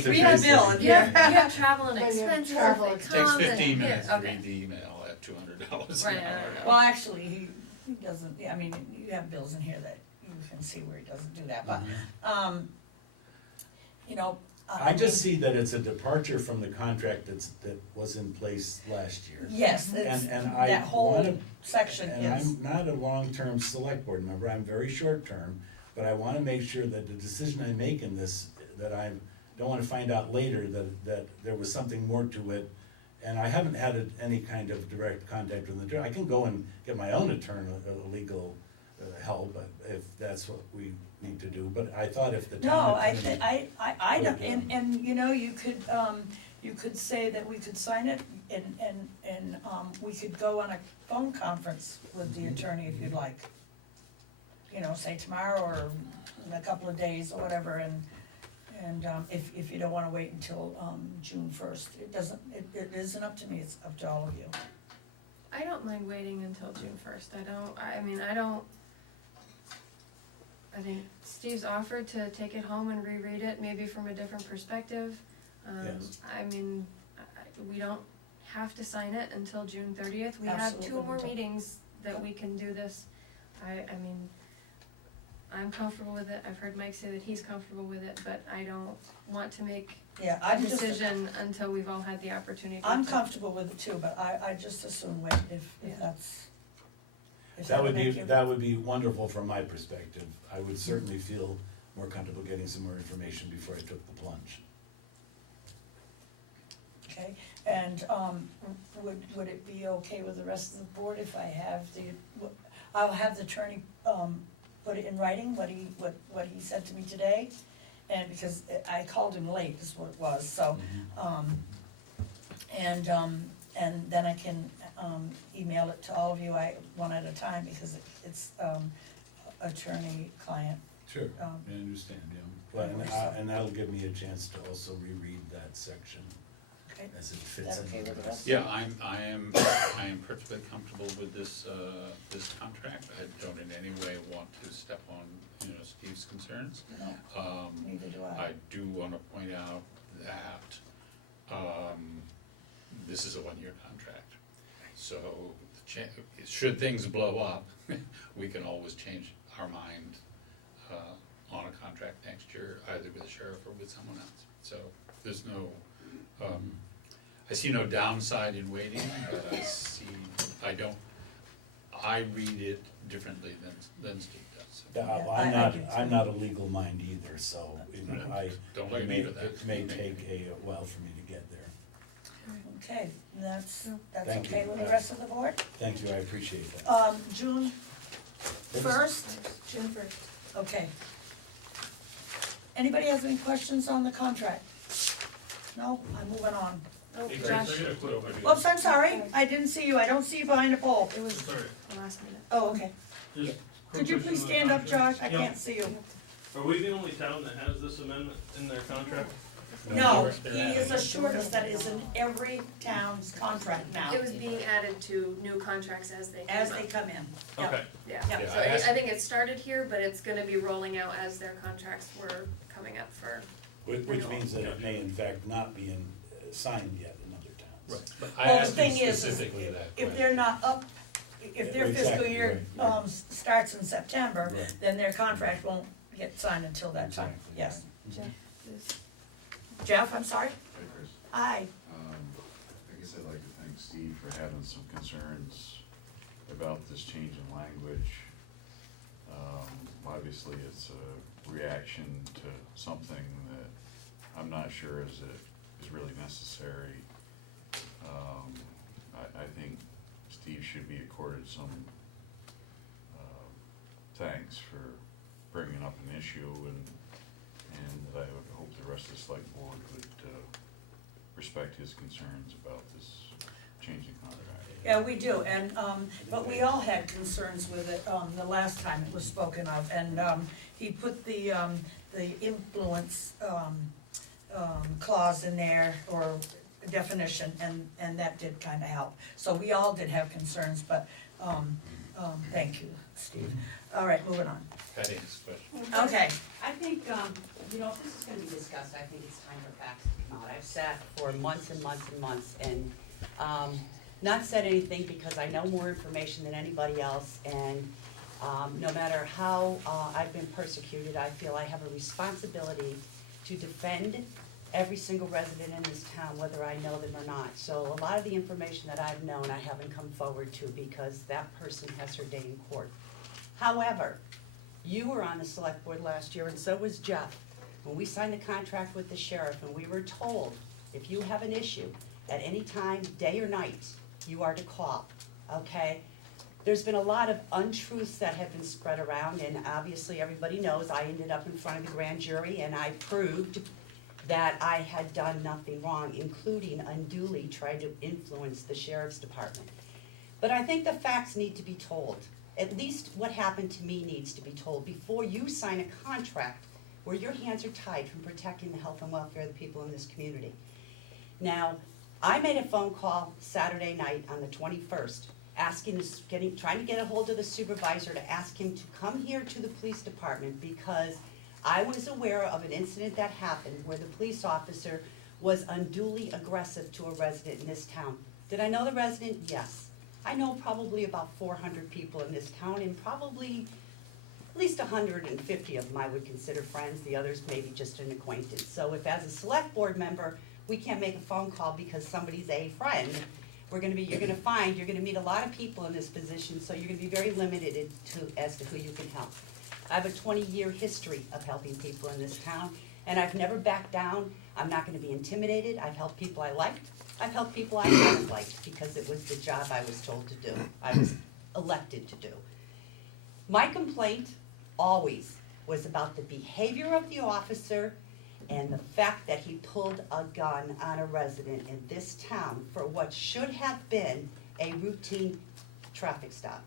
we have bill, and You have travel and But you have expenses, travel they and- Takes come, 15 and- yeah, minutes to okay. read the email at $200 Right, an hour. Well, actually, he doesn't, I mean, you have bills in here that you can see where he doesn't do that, but, you know. I just see that it's a departure from the contract that was in place last year. Yes, it's, And I that whole wanna- section, And yes. I'm not a long-term select board member, I'm very short-term, but I wanna make sure that the decision I make in this, that I don't wanna find out later that there was something more to it. And I haven't had any kind of direct contact with the attorney. I can go and get my own attorney, legal help, if that's what we need to do, but I thought if the No, town I, attorney. I don't, and, you know, you could say that we could sign it, and, we could go on a phone conference with the attorney if you'd like. You know, say tomorrow or in a couple of days or whatever, and, if you don't wanna wait until, June 1st, it isn't up to me, it's up to all of you. I don't mind waiting until June 1st, I think Steve's offered to take it home and reread it, maybe from a different perspective. Yes. I mean, we don't have to sign it until June 30th, we have Absolutely 2 more we don't. meetings that we can do this. I mean, I'm comfortable with it, I've heard Mike say that he's comfortable with it, but I don't want to make Yeah, a I'm just, decision until we've all had the opportunity to. I'm comfortable with it too, but I just assume wait if Yeah. that's. if That would make you- be wonderful from my perspective. I would certainly feel more comfortable getting some more information before I took the plunge. Okay, and, would it be okay with the rest of the board if I have I'll have the attorney, put it in writing, what he said to me today? And because I called him late, is what it was, so, and then I can, email it to all of you, one at a time, because it's, attorney-client. Sure, I understand, yeah. But, and that'll give me a chance to also reread that section Okay, as it is fits that in. okay with the rest? Yeah, I am perfectly comfortable with this contract. I don't in any way want to step on, Steve's concerns. No, neither do I do wanna point out that, this is a 1-year contract. So, should things blow up, we can always change our mind, on a contract next year, either with the sheriff or with someone else. So, there's no, I see no downside in waiting, but I read it differently than Steve does. Yeah, Yeah, I'm I do too. I'm not a legal mind either, so, Don't look at me for that. it may take a while for me to get there. Okay, that's Thank okay you. with the rest of the board? Thank you, I appreciate that. June It was- 1st? June 1st. Okay. Anybody has any questions on the contract? No, I'm moving on. Oh, Josh, Oops, I'm sorry, I didn't see you, I don't see you behind the pole. it was the last minute. Oh, okay. Just Could you please stand up, Josh? I can't see you. Are we the only town that has this amendment in their contract? No, they're he adding is it. assured us that is in every town's contract now, It was being added to new contracts as they came as up. they come in. Yep. Okay. Yeah, Yeah, so I think it started here, but it's gonna be rolling out as their contracts were coming up for, Which means that it may in fact not be signed yet in other towns. But I Well, the asked him thing is, specifically that if question. they're not up, if their fiscal Exactly, year, right. starts in September, Right. then their contract won't get signed until that time, Exactly, yes. Jeff is- Jeff, I'm sorry? Hi, Chris. Aye. I guess I'd like to thank Steve for having some concerns about this change in language. Obviously, it's a reaction to something that I'm not sure is really necessary. I think Steve should be accorded some thanks for bringing up an issue, and I would hope the rest of the select board would respect his concerns about this changing contract. Yeah, we do, and, but we all had concerns with it, the last time it was spoken of, and, he put the influence, clause in there, or definition, and that did kinda help. So we all did have concerns, but, thank you, Steve. All right, moving on. Patty, next question. Okay, I think, if this is gonna be discussed, I think it's time for facts to come out. I've sat for months and months and months and, not said anything because I know more information than anybody else, and, no matter how, I've been persecuted, I feel I have a responsibility to defend every single resident in this town, whether I know them or not. So a lot of the information that I've known, I haven't come forward to because that person has her day in court. However, you were on the select board last year, and so was Jeff. When we signed the contract with the sheriff, and we were told, if you have an issue, at any time, day or night, you are to call, okay? There's been a lot of untruths that have been spread around, and obviously, everybody knows, I ended up in front of the grand jury, and I proved that I had done nothing wrong, including unduly trying to influence the sheriff's department. But I think the facts need to be told. At least what happened to me needs to be told before you sign a contract where your hands are tied from protecting the health and welfare of the people in this community. Now, I made a phone call Saturday night on the 21st, trying to get a hold of the supervisor to ask him to come here to the police department because I was aware of an incident that happened where the police officer was unduly aggressive to a resident in this town. Did I know the resident? Yes. I know probably about 400 people in this town, and probably at least 150 of them I would consider friends, the others maybe just an acquaintance. So if as a select board member, we can't make a phone call because somebody's a friend, you're gonna meet a lot of people in this position, so you're gonna be very limited as to who you can help. I have a 20-year history of helping people in this town, and I've never backed down. I'm not gonna be intimidated. I've helped people I liked. I've helped people I haven't liked because it was the job I was told to do. I was elected to do. My complaint always was about the behavior of the officer and the fact that he pulled a gun on a resident in this town for what should have been a routine traffic stop.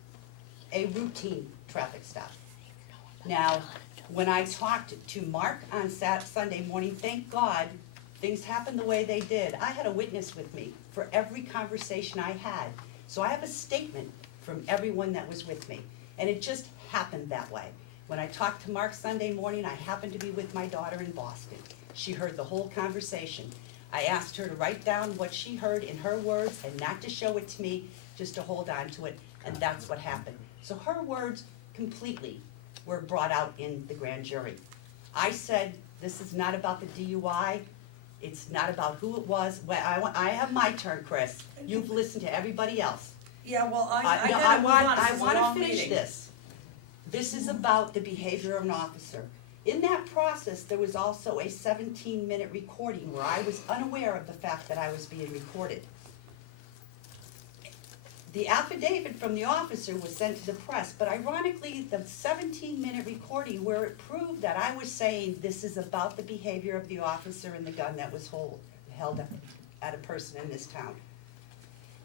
A routine traffic stop. Now, when I talked to Mark on Sunday morning, thank God things happened the way they did. I had a witness with me for every conversation I had. So I have a statement from everyone that was with me. And it just happened that way. When I talked to Mark Sunday morning, I happened to be with my daughter in Boston. She heard the whole conversation. I asked her to write down what she heard in her words and not to show it to me, just to hold on to it, and that's what happened. So her words completely were brought out in the grand jury. I said, this is not about the DUI, it's not about who it was. Well, I have my turn, Chris. You've listened to everybody else. yeah, well, I No, gotta move on, this I is a wanna long finish meeting. this. This is about the behavior of an officer. In that process, there was also a 17-minute recording where I was unaware of the fact that I was being recorded. The affidavit from the officer was sent to the press, but ironically, the 17-minute recording where it proved that I was saying this is about the behavior of the officer and the gun that was held at a person in this town.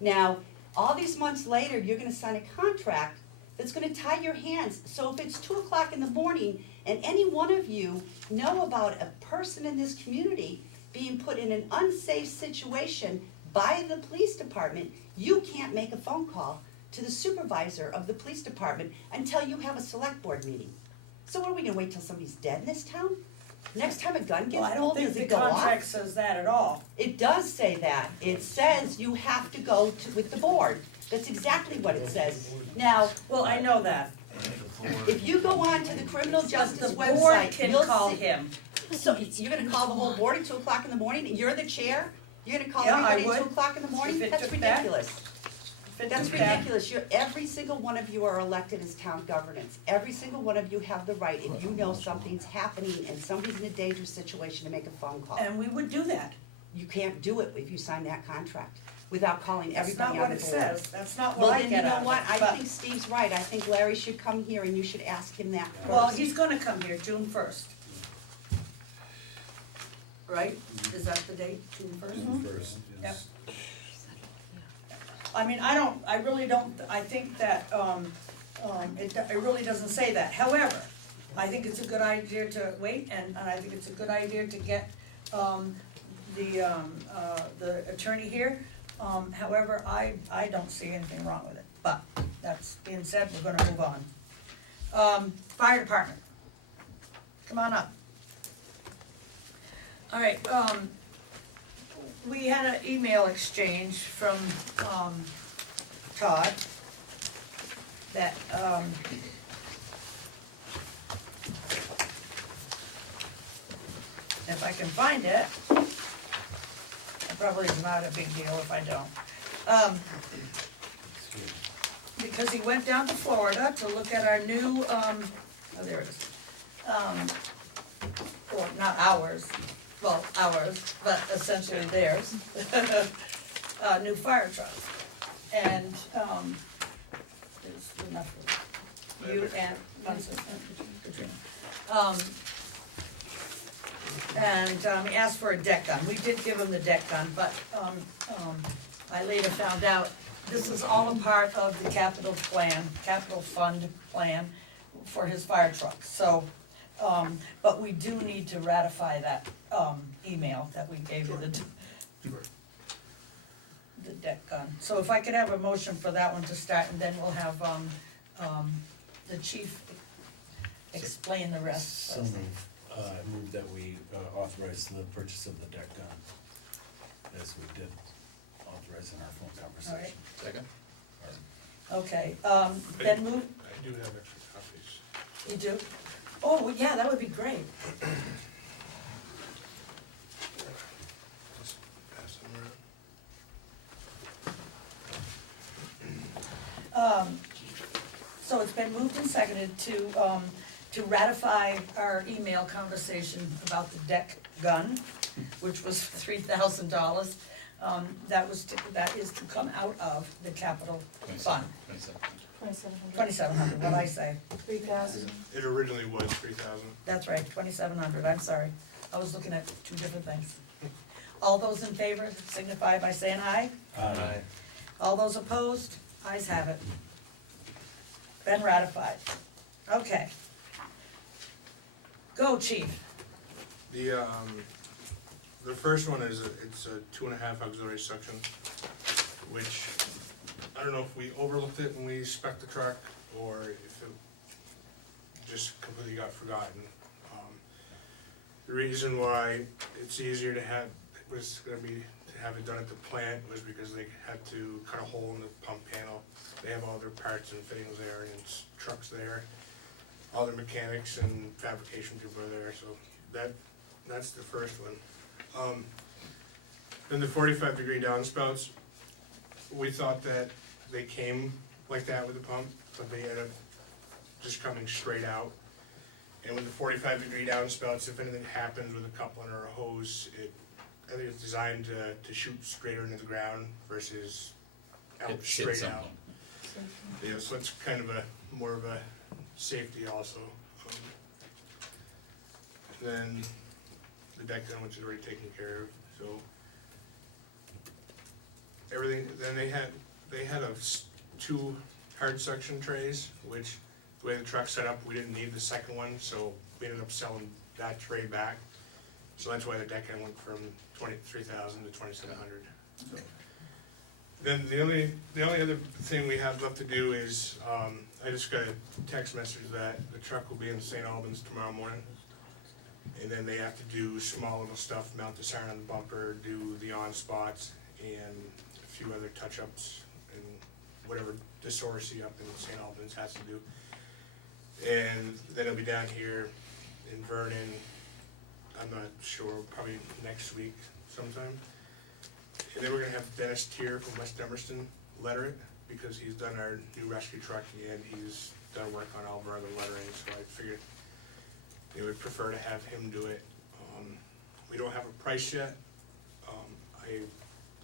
Now, all these months later, you're gonna sign a contract that's gonna tie your hands. So if it's 2 o'clock in the morning And any one of you know about a person in this community being put in an unsafe situation by the police department, you can't make a phone call to the supervisor of the police department until you have a select board meeting. So what are we gonna wait till somebody's dead in this town? Next time a gun Well, gets I don't pulled, think does the it go off? contract says that at all. It does say that. It says you have to go with the board. That's exactly what it says. Now, Well, I know that. if you go on to the criminal But justice the board website, can you'll call see. him. So you're gonna call the whole board at 2:00 in the morning? You're the chair? You're gonna call Yeah, I everybody at would. 2:00 in the morning? If it That's took that. ridiculous. That's ridiculous. Every single one of you are elected as town governance. Every single one of you have the right, if you know something's happening and somebody's in a dangerous situation, to make a phone call. And we would do that. You can't do it if you sign that contract without calling That's not everybody what on it the board. says. That's not Well, what I then you get know out of what? it. I But- think Steve's right. I think Larry should come here and you should ask him that first. Well, he's gonna come here June first. Right? Is that the date, June first? First, Yep. yes. I mean, I really don't, I think that, it really doesn't say that. However, I think it's a good idea to wait, and I think it's a good idea to get, the attorney here. However, I don't see anything wrong with it, but that's being said, we're gonna move on. Fire department, come on up. All right, we had an email exchange from, Todd that, if I can find it, it probably is not a big deal if I don't. Because he went down to Florida to look at our new, oh, there it is. Or not ours, well, ours, but essentially theirs, new fire truck. And, there's enough for you and Katrina. He asked for a deck gun. We did give him the deck gun, but, I later found out this is all a part of the capital fund plan for his fire truck. So, but we do need to ratify that, email that we gave you, the deck gun. So if I could have a motion for that one to start, and then we'll have, the chief explain the rest. So I move that we authorize the purchase of the deck gun, as we did authorize in our phone conversation. Second? Okay, then move, I do have extra copies. you do? Oh, well, yeah, that would be great. Just pass them around. So it's been moved and seconded to ratify our email conversation about the deck gun, which was $3,000. That is to come out of the capital fund. 2,700, what'd I say? 3,000. It originally was 3,000. That's right, 2,700, I'm sorry. I was looking at two different things. All those in favor signify by saying aye. Aye. All those opposed, ayes have it. Been ratified. Okay. Go, chief. The first one is, it's a 2.5 auxiliary section, which, I don't know if we overlooked it when we spec'd the truck, or if it just completely got forgotten. The reason why it's easier to have, was gonna be to have it done at the plant, was because they had to cut a hole in the pump panel. They have all their parts and fittings there, and it's trucks there. All their mechanics and fabrication people are there, so that's the first one. Then the 45-degree downspouts, we thought that they came like that with the pump, but they ended up just coming straight out. And with the 45-degree downspouts, if anything happens with a coupling or a hose, I think it's designed to shoot straighter into the ground versus out Hit straight something. out. Yeah, so it's kind of more of a safety also. Then the deck gun, which is already taken care of, so everything. Then they had two hard suction trays, which the way the truck's set up, we didn't need the second one, so we ended up selling that tray back. So that's why the deck end went from 23,000 to 2,700. So. Then the only other thing we have left to do is, I just got a text message that the truck will be in St. Albans tomorrow morning. And then they have to do small little stuff, mount the siren on the bumper, do the on spots, and a few other touch-ups, and whatever DeSorcy up in St. Albans has to do. And then it'll be down here in Vernon, I'm not sure, probably next week sometime. And then we're gonna have Dennis Tier from West Dummerston letter it, because he's done our new rescue truck and he's done work on all of our other lettering, so I figured they would prefer to have him do it. We don't have a price yet. I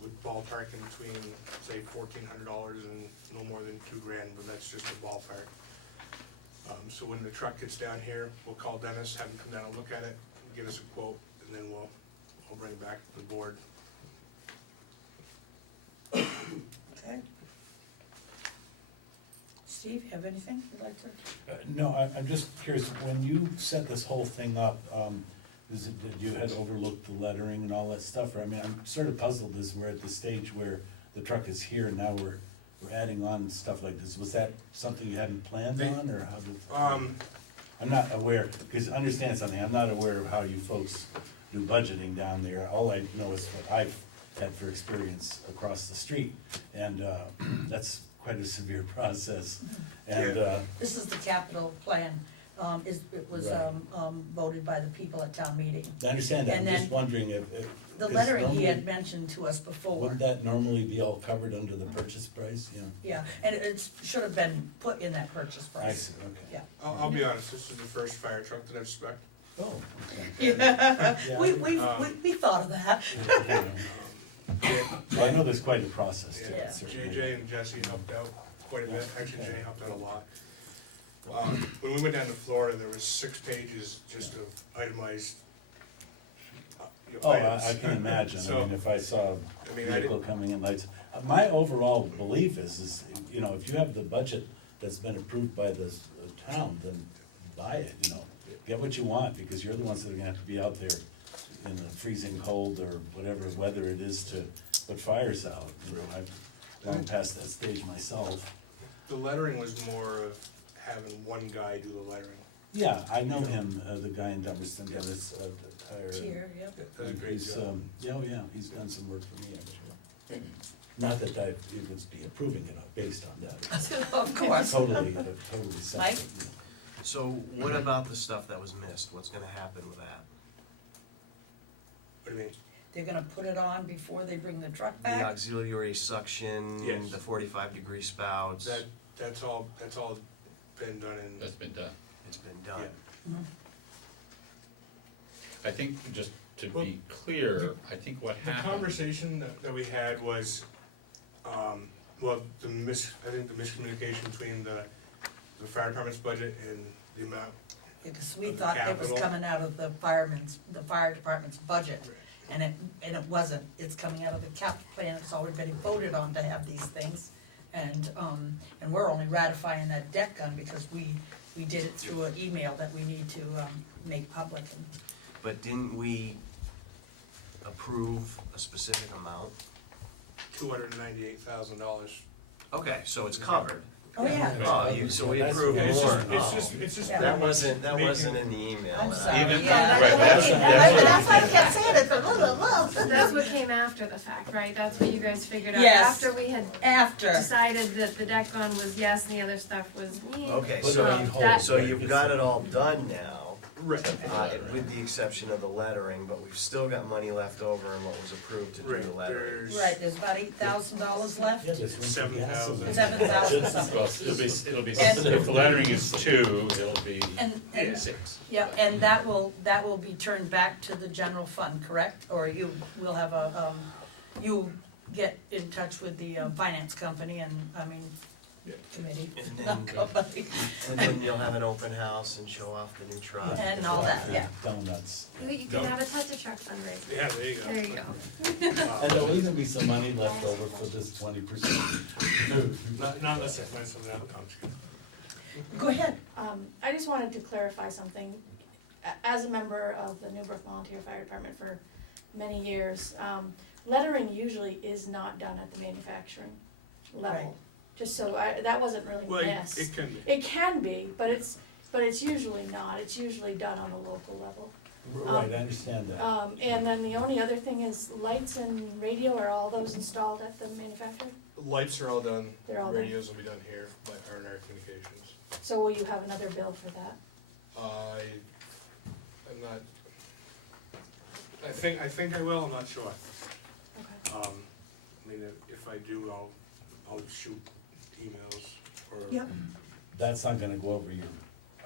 would ballpark in between, say, $1,400 and no more than $2,000, but that's just a ballpark. So when the truck gets down here, we'll call Dennis, have him come down and look at it, give us a quote, and then we'll bring it back to the board. Okay. Steve, you have anything you'd like to? No, I'm just curious, when you set this whole thing up, did you had overlooked the lettering and all that stuff? Or, I mean, I'm sort of puzzled as we're at the stage where the truck is here and now we're adding on stuff like this. Was that something you hadn't planned on, or how did? I'm not aware, because understand something, I'm not aware of how you folks do budgeting down there. All I know is what I've had for experience across the street, and that's quite a severe process. And This is the capital plan, it was Right. Voted by the people at town meeting. I understand that, I'm And just then wondering if. The 'cause lettering he had normally- mentioned to us before. Wouldn't that normally be all covered under the purchase price, yeah? Yeah, and it should have been put in that purchase I price. see, okay. Yeah. I'll be honest, this is the first fire truck that I've spec'd. Oh, okay. Yeah, we thought of that. Well, I know there's quite a process to Yeah. it, certainly. JJ and Jesse helped out quite a bit, actually Jay helped out a lot. When we went down to Florida, there was 6 pages just of itemized Oh, items. I can imagine, I So, mean, if I saw I a mean, I vehicle didn't, coming in lights. My overall belief is, you know, if you have the budget that's been approved by the town, then buy it, you know. Get what you want, because you're the ones that are gonna have to be out there in the freezing cold or whatever weather it is to put fires out, you know. I've gone past that stage myself. the lettering was more of having one guy do the lettering. Yeah, I know him, the guy in Dummerston, Dennis Tire. Here, yep. Does a great He's, job. yeah, oh yeah, he's done some work for me, actually. Not that I would be approving it based on that. Of course. Totally separate. Mike? So what about the stuff that was missed? What's gonna happen with that? What do you mean? They're gonna put it on before they bring the truck The back? auxiliary suction, Yes. the 45-degree spouts, That's all been done in, That's been done. it's been done. Yeah. Mhm. I think, just to Well, be clear, I think what the happened. conversation that we had was, well, I think the miscommunication between the fire department's budget and the amount. Because we Of the thought it was capital. coming out of the fire department's budget, and it wasn't. It's coming out of the capital plan, it's already been voted on to have these things. And we're only ratifying that debt gun because we did it through an email that we need to, make public. And But didn't we approve a specific amount? $298,000. Okay, so it's covered. Oh, yeah. Oh, so we That's- approved yeah, It's more. just, it's just Yeah. pretty That much wasn't making- in the email. I'm that sorry. I- Even- Yeah, right, that's why I kept saying it, That's what came after the fact, right? That's what you guys figured out Yes. after we had after. decided that the deck gun was yes and the other stuff was yeah. Okay, Put it so, on hold. that- so you've got it all done now, Right, with the exception of the lettering, but we've still got money left over in what was approved to do the right, lettering. Right, there's about $8,000 left. Yeah, there's room for gas in there. 7,000 something. Well, it'll be, And- if the lettering is 2, it'll be And 6. yeah, and that will be turned back to the general fund, correct? Or you will have you get in touch with the finance company committee, And not then, company, and then you'll have an open house and show off the new truck. and all that, yeah. Donuts. You can have a touch of truck fundraiser. yeah, there you go. There you go. And there'll even be some money left over for this 20%. Not unless I find something out, I'm just kidding. Go ahead. I just wanted to clarify something. As a member of the Newbrook Volunteer Fire Department for many years, lettering usually is not done at the manufacturing level. Right. Just so that wasn't really Well, missed. it can be. It can be, but it's usually not. It's usually done on a local level. Right, I understand that. And then the only other thing is lights and radio, are all those installed at the manufacturer? Lights are all done, They're all done. radios will be done here, by our communications. So will you have another bill for that? I'm not, I think I will, I'm not sure. Okay. I mean, if I do, I'll shoot emails or. Yep. That's not gonna go over your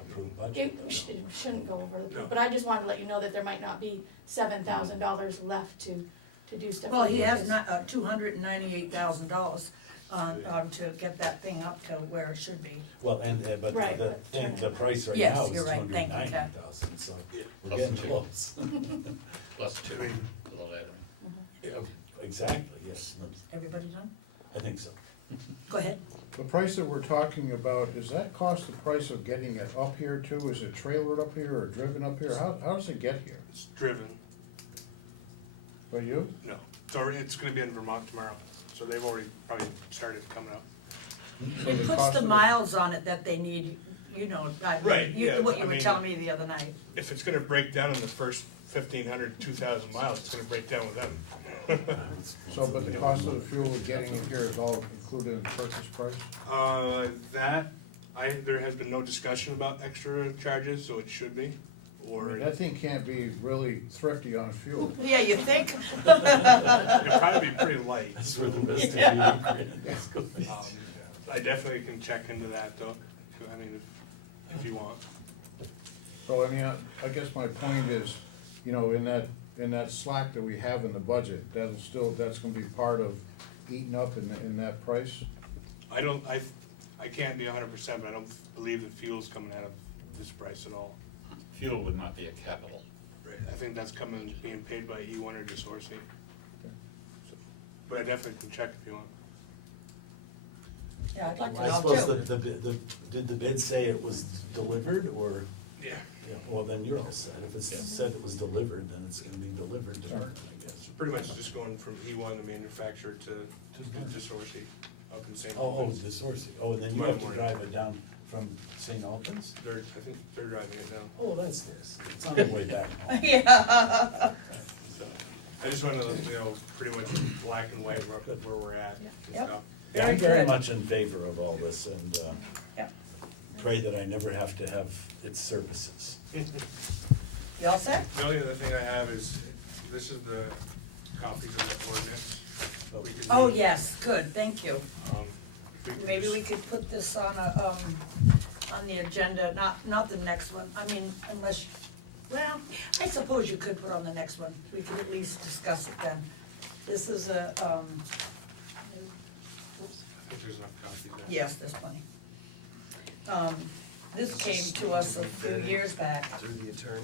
approved budget. It shouldn't go over the, No. but I just wanted to let you know that there might not be $7,000 left to do stuff. Well, like he this. has not, $298,000, to get that thing up to where it should be. Well, and, but Right, the but thing, the price right Yes, now is you're right. Thank you, 290,000, so Yeah. we're Plus getting two. close. Plus two I mean, for the lettering. Yeah, exactly, yes, Everybody done? I think so. Go ahead. The price that we're talking about, does that cost the price of getting it up here too? Is it trailered up here or driven up here? How does it get here? It's driven, By you? no, it's gonna be in Vermont tomorrow, so they've already probably started coming up. So It the puts cost the of miles on it that they need, you know, Right, yeah, what you I were mean- telling me the other night. If it's gonna break down in the first 1,500, 2,000 miles, it's gonna break down with them. So, but the cost of the fuel of getting it here is all included in the purchase price? There has been no discussion about extra charges, so it should be, I or mean, that thing can't be really thrifty on fuel. Yeah, you think? it'd probably be pretty light. That's where the rest of you is going. I definitely can check into that though, I mean, if you want. So, I mean, I guess my point is, you know, in that slack that we have in the budget, that's gonna be part of eating up in that price? I can't be 100%, but I don't believe the fuel's coming out of this price at all. Fuel would not be a capital. Right. I think that's being paid by E1 or DeSourcy. So, but I definitely can check if you want. Yeah, I'd like to I know suppose too. did the bid say it was delivered, or, Yeah. yeah, well, then you're all set. If it's said it was delivered, then it's gonna be delivered to Vernon, I guess. It's pretty much just going from E1, the manufacturer, to DeSourcy up in St. Oh, Albans. the source, oh, and then you have to drive it down from St. Albans? I think they're driving it now. Oh, that's nice. It's on the way back home. Yeah. So, I just wanted to let you know, pretty much black and white where we're at and Yep. stuff. Yeah, Very I'm very good. much in favor of all this, and Yep. pray that I never have to have its services. You all set? The only other thing I have is, this is the copies of the ordinance. We could Oh, do, yes, good, thank you. if could Maybe just- we could put this on on the agenda, not the next one, I mean, unless, well, I suppose you could put on the next one, we could at least discuss it then. This is a, I think there's enough copies there. yes, there's plenty. This came to us a few years back. Through the attorney?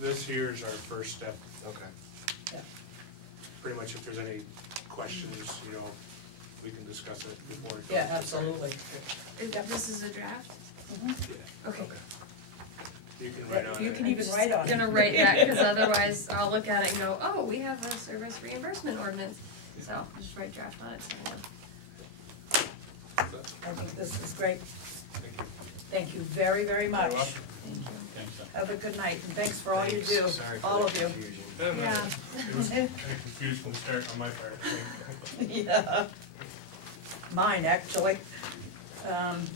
This here is our first step. Okay. Yeah. Pretty much if there's any questions, you know, we can discuss it before it goes. Yeah, absolutely. This is a draft? Yeah. Okay. You can write on it. You can even write on it. I'm gonna write that, cause otherwise I'll look at it and go, oh, we have a service reimbursement ordinance. So I'll just write draft on it, so I think this is great. Thank you. Thank you very, very much. You're welcome. Thanks, Sam. Have a good night, and thanks for all you do, Sorry for all the of you. confusion. Yeah. It was kind of confused from the start on my part, I think. Yeah. Mine, actually.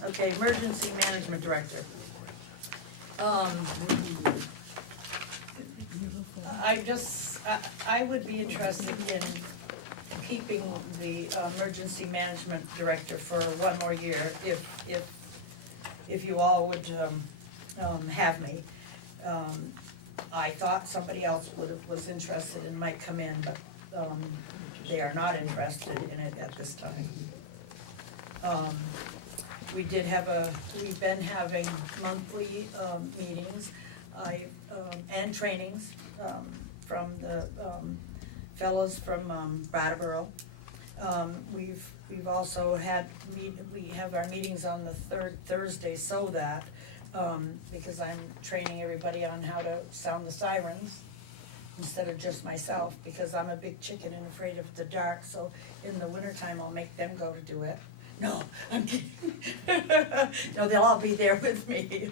Okay, Emergency Management Director. I would be interested in keeping the Emergency Management Director for one more year, if you all would, have me. I thought somebody else was interested and might come in, but, they are not interested in it at this time. We've been having monthly, meetings, and trainings, from the, fellows from, Brattleboro. We've also had, we have our meetings on the third Thursday so that, because I'm training everybody on how to sound the sirens instead of just myself, because I'm a big chicken and afraid of the dark, so in the wintertime I'll make them go to do it. No, I'm kidding. No, they'll all be there with me.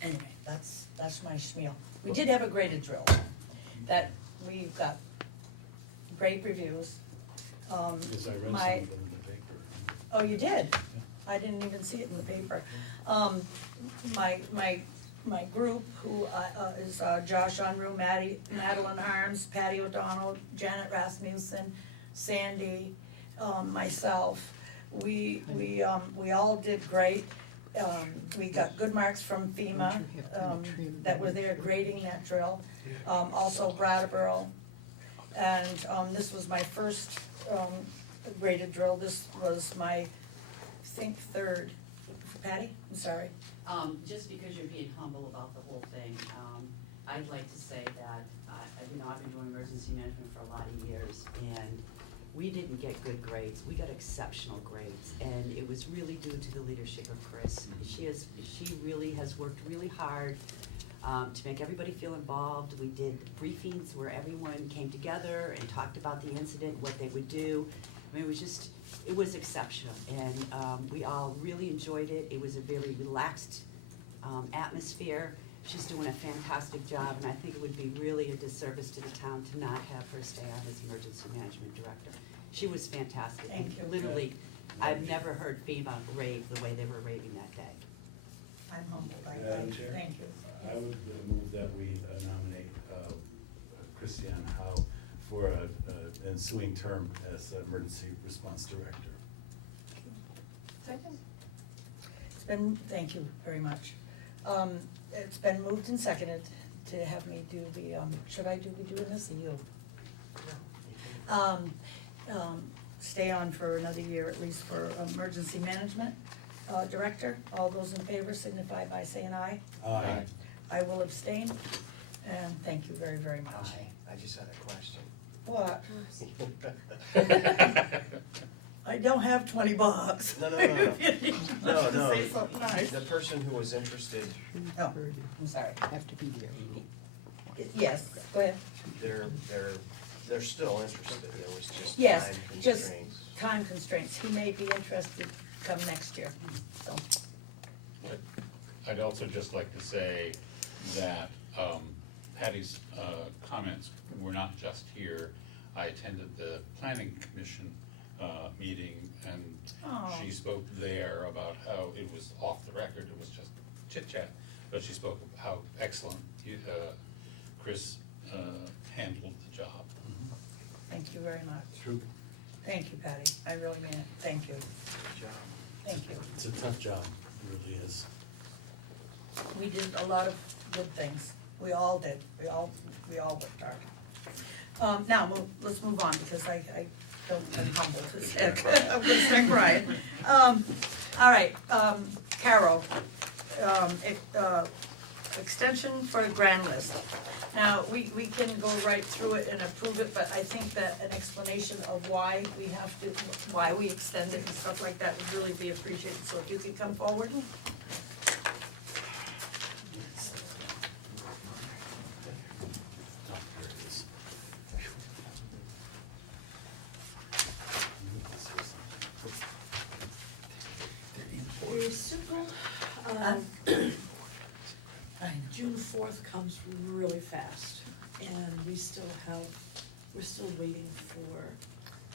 Anyway, that's my spiel. We did have a graded drill that we've got great reviews. Because I read some of them My, in the paper. oh, you did? I didn't even see it in the paper. My group, who is Josh Unruh, Madeline Harms, Patty O'Donnell, Janet Rasmussen, Sandy, myself, we all did great. We got good marks from FEMA, that were there grading that drill. Also Brattleboro. And, this was my first, graded drill. This was my, I think, third. Patty, I'm sorry. Just because you're being humble about the whole thing, I'd like to say that, I've been doing emergency management for a lot of years, and we didn't get good grades, we got exceptional grades, and it was really due to the leadership of Chris. She really has worked really hard, to make everybody feel involved. We did briefings where everyone came together and talked about the incident, what they would do. I mean, it was exceptional, and we all really enjoyed it. It was a very relaxed atmosphere. She's doing a fantastic job, and I think it would be really a disservice to the town to not have her stay on as emergency management director. She was fantastic. Thank you. Literally, I've never heard FEMA rave the way they were raving that day. I'm humbled, Madam Chair? thank you. I would move that we nominate Christiane Howe for an ensuing term as Emergency Response Director. Second. It's been, thank you very much. It's been moved and seconded to have me do the, should I be doing this or you? Stay on for another year at least for Emergency Management Director. All those in favor signify by saying aye. Aye. I will abstain, and thank you very, very much. I just had a question. What? I don't have $20. No. If you need No, to say something nice. The person who was interested, Oh, I'm sorry. Have to be there. Yes, go ahead. they're still interested, there was just Yes, time just constraints. time constraints. He may be interested come next year, so. I'd also just like to say that Patty's comments were not just here. I attended the planning commission meeting, and Oh. she spoke there about how it was off the record, it was just chit chat, but she spoke of how excellent Chris handled the job. Thank you very much. True. Thank you, Patty. I really mean it. Thank you. Good job. Thank you. It's a tough job, it really is. We did a lot of good things. We all did. We all worked hard. Now, let's move on, because I don't, I'm humbled as heck. I'm gonna start crying. All right, Carol, extension for a grand list. Now, we can go right through it and approve it, but I think that an explanation of why we have to, why we extend it and stuff like that would really be appreciated, so if you could come forward. Oh, here it is. Very simple. I know. June 4th comes really fast, and we're still waiting for.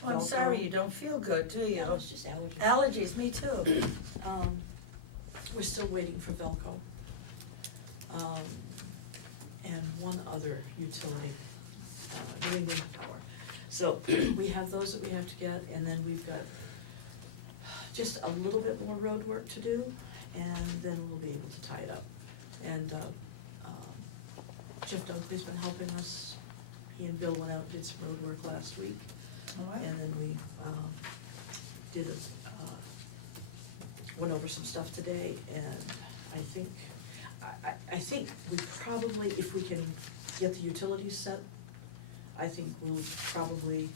Oh, I'm sorry you don't feel good, do you? No, it's just allergies. Allergies, me too. We're still waiting for Velco. And one other utility, New England Power. So we have those that we have to get, and then we've got just a little bit more road work to do, and then we'll be able to tie it up. And Jeff Dunkley's been helping us. He and Bill went out and did some road work last week. All right. And then we went over some stuff today, and I think we probably, if we can get the utilities set, I think we'll probably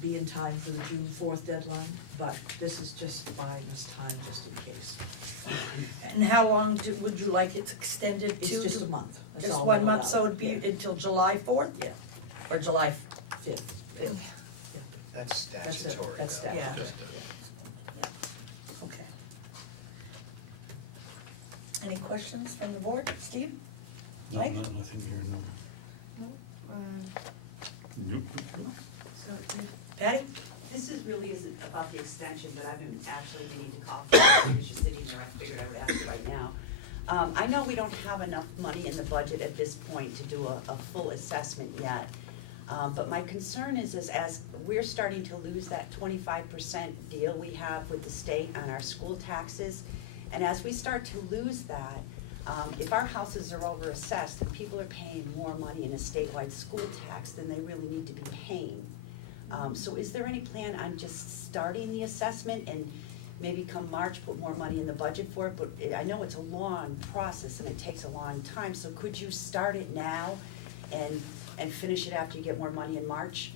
be in time for the June 4th deadline, but this is just buying us time just in case. And how long would you like it extended to? It's just a month, that's Just all 1 we're month, so it'd be allowed. until July 4th? Yeah. Or July 5th. That's That's it, statutory that's though. statutory. Okay. Any questions from the board? Steve? No, Mike? nothing here, no. Nope. So Patty? this is really isn't about the extension, but I've been actually needing to call for it because you're sitting there, I figured I would ask you right now. I know we don't have enough money in the budget at this point to do a full assessment yet. But my concern is as we're starting to lose that 25% deal we have with the state on our school taxes, and as we start to lose that, if our houses are over-assessed, then people are paying more money in a statewide school tax than they really need to be paying. So is there any plan on just starting the assessment and maybe come March, put more money in the budget for it? But I know it's a long process and it takes a long time, so could you start it now and finish it after you get more money in March?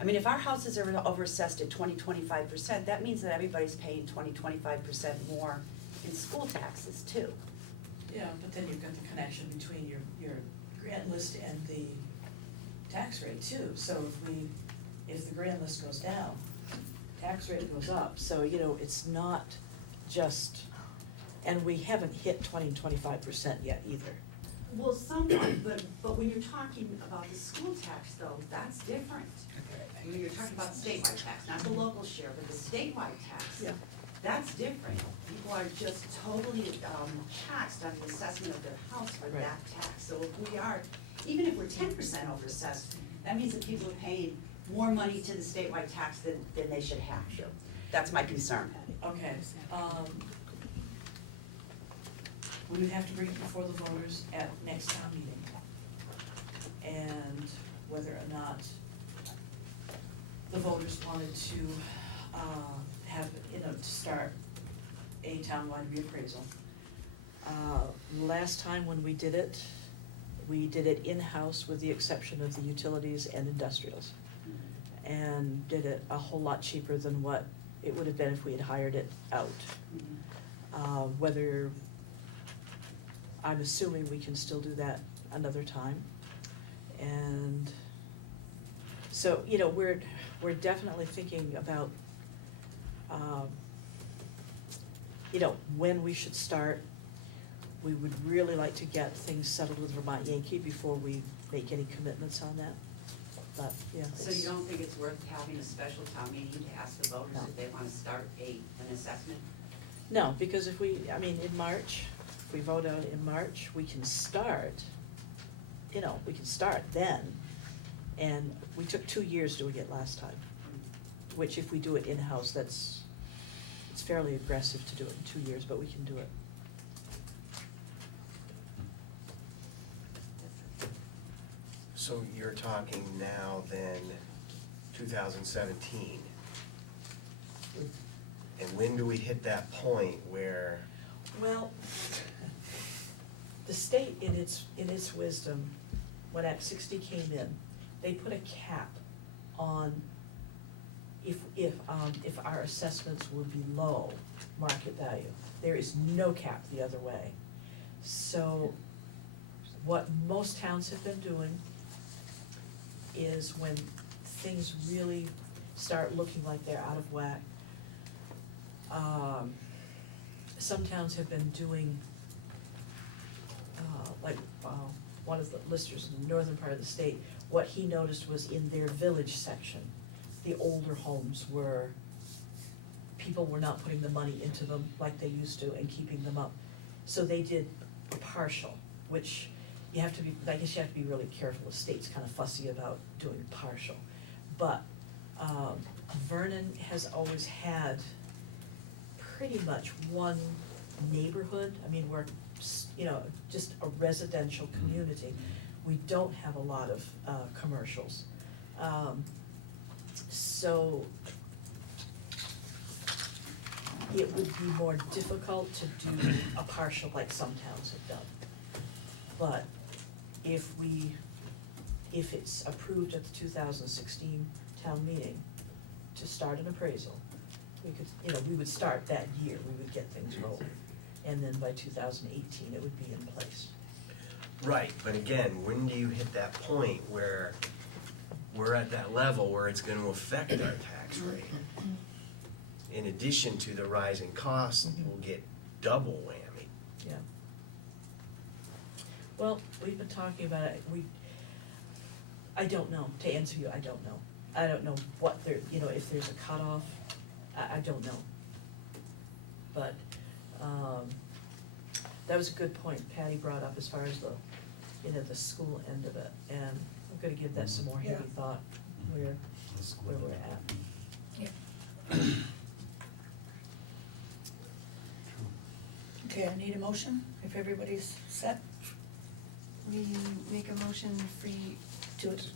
I mean, if our houses are over-assessed at 25%, that means that everybody's paying 25% more in school taxes too. Yeah, but then you've got the connection between your grant list and the tax rate too. So if the grant list goes down, tax rate goes up. So, it's not just, and we haven't hit 20 and 25% yet either. Well, somewhat, but when you're talking about the school tax though, that's different. When you're talking about statewide tax, not the local share, but the statewide tax. Yeah. That's different. People are just totally taxed on the assessment of their house for Right. that tax. So if we are, even if we're 10% over assessed, that means that people are paying more money to the statewide tax than they should have to. That's my concern. Okay, we would have to bring it before the voters at next town meeting. And whether or not the voters wanted to, have, to start a townwide reappraisal. Last time when we did it in-house with the exception of the utilities and industrials. And did it a whole lot cheaper than what it would have been if we had hired it out. Whether, I'm assuming we can still do that another time. And so, we're definitely thinking about, when we should start. We would really like to get things settled with Vermont Yankee before we make any commitments on that. But, yeah. So you don't think it's worth having a special town meeting to ask the voters No. if they wanna start an assessment? No, because if in March, if we vote out in March, we can start, then. And we took 2 years doing it last time, which if we do it in-house, it's fairly aggressive to do it in 2 years, but we can do it. So you're talking now then 2017. And when do we hit that point where, Well, the state in its wisdom, when Act 60 came in, they put a cap on if our assessments would be low market value. There is no cap the other way. So what most towns have been doing is when things really start looking like they're out of whack, some towns have been doing, one of the listers in the northern part of the state, what he noticed was in their village section, the older homes people were not putting the money into them like they used to and keeping them up. So they did a partial, which I guess you have to be really careful. The state's kind of fussy about doing partial. But Vernon has always had pretty much one neighborhood. I mean, we're, just a residential community. We don't have a lot of commercials. So it would be more difficult to do a partial like some towns have done. But if we if it's approved at the 2016 town meeting, to start an appraisal. We could, you know, we would start that year, we would get things rolling, and then by 2018, it would be in place. Right, but again, when do you hit that point where we're at that level where it's gonna affect our tax rate? In addition to the rising costs, we'll get double whammy. Yeah. Well, we've been talking about it, I don't know, to answer you, I don't know. I don't know what there, you know, if there's a cutoff, I don't know. But, that was a good point Patty brought up as far as the, you know, the school end of it, and I'm gonna give that some more heavy Yeah. thought, where we're at. Okay, I need a motion, if everybody's set, We make a motion for you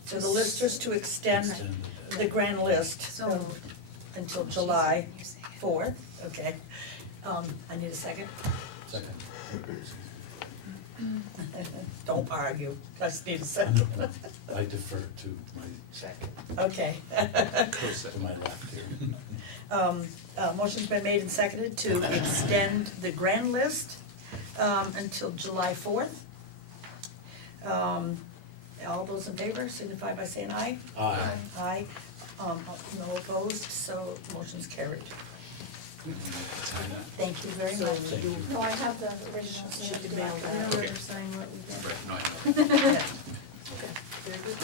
for the listers to extend the grand list So- until July 4th, okay? I need a second. Second. Don't argue, I just need a second. I defer to my Second. Okay. to my left here. Motion's been made and seconded to extend the grand list until July 4th. All those in favor signify by saying aye. Aye. Aye. No opposed, so motion's carried. Thank you very So much. Thank you. No, I have the original, so you She have to can go mail after we that. don't Okay. ever sign what we get. Right, no, I know. Yeah. Very good.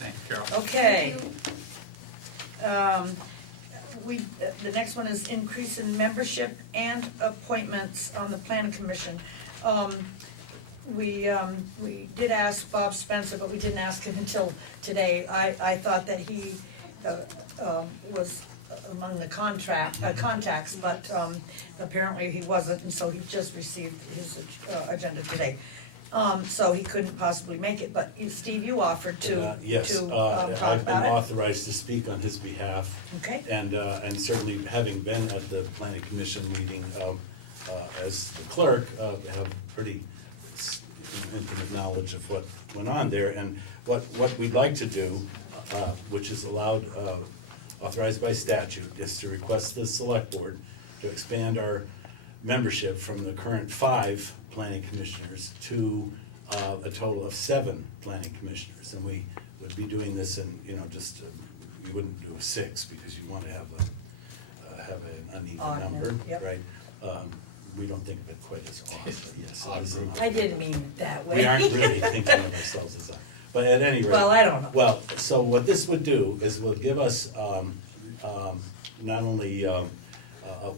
Thank you, Carol. Okay. The next one is increase in membership and appointments on the planning commission. We did ask Bob Spencer, but we didn't ask him until today. I thought that he was among the contacts, but apparently he wasn't, and so he just received his agenda today. So he couldn't possibly make it, but Steve, you offered to Yes, talk I've been about it. authorized to speak on his behalf. Okay. And certainly having been at the planning commission meeting as the clerk, have pretty intimate knowledge of what went on there. And what we'd like to do, which is allowed, authorized by statute, is to request the select board to expand our membership from the current 5 planning commissioners to a total of 7 planning commissioners. And we would be doing this in, just, you wouldn't do a 6 because you want to have an uneven Odd number, number, yep. right? We don't think of it quite as odd, but yes. it is an odd I didn't mean it that way. We aren't really thinking of ourselves as that, but at any rate. Well, I don't know. Well, so what this would do is will give us, not only,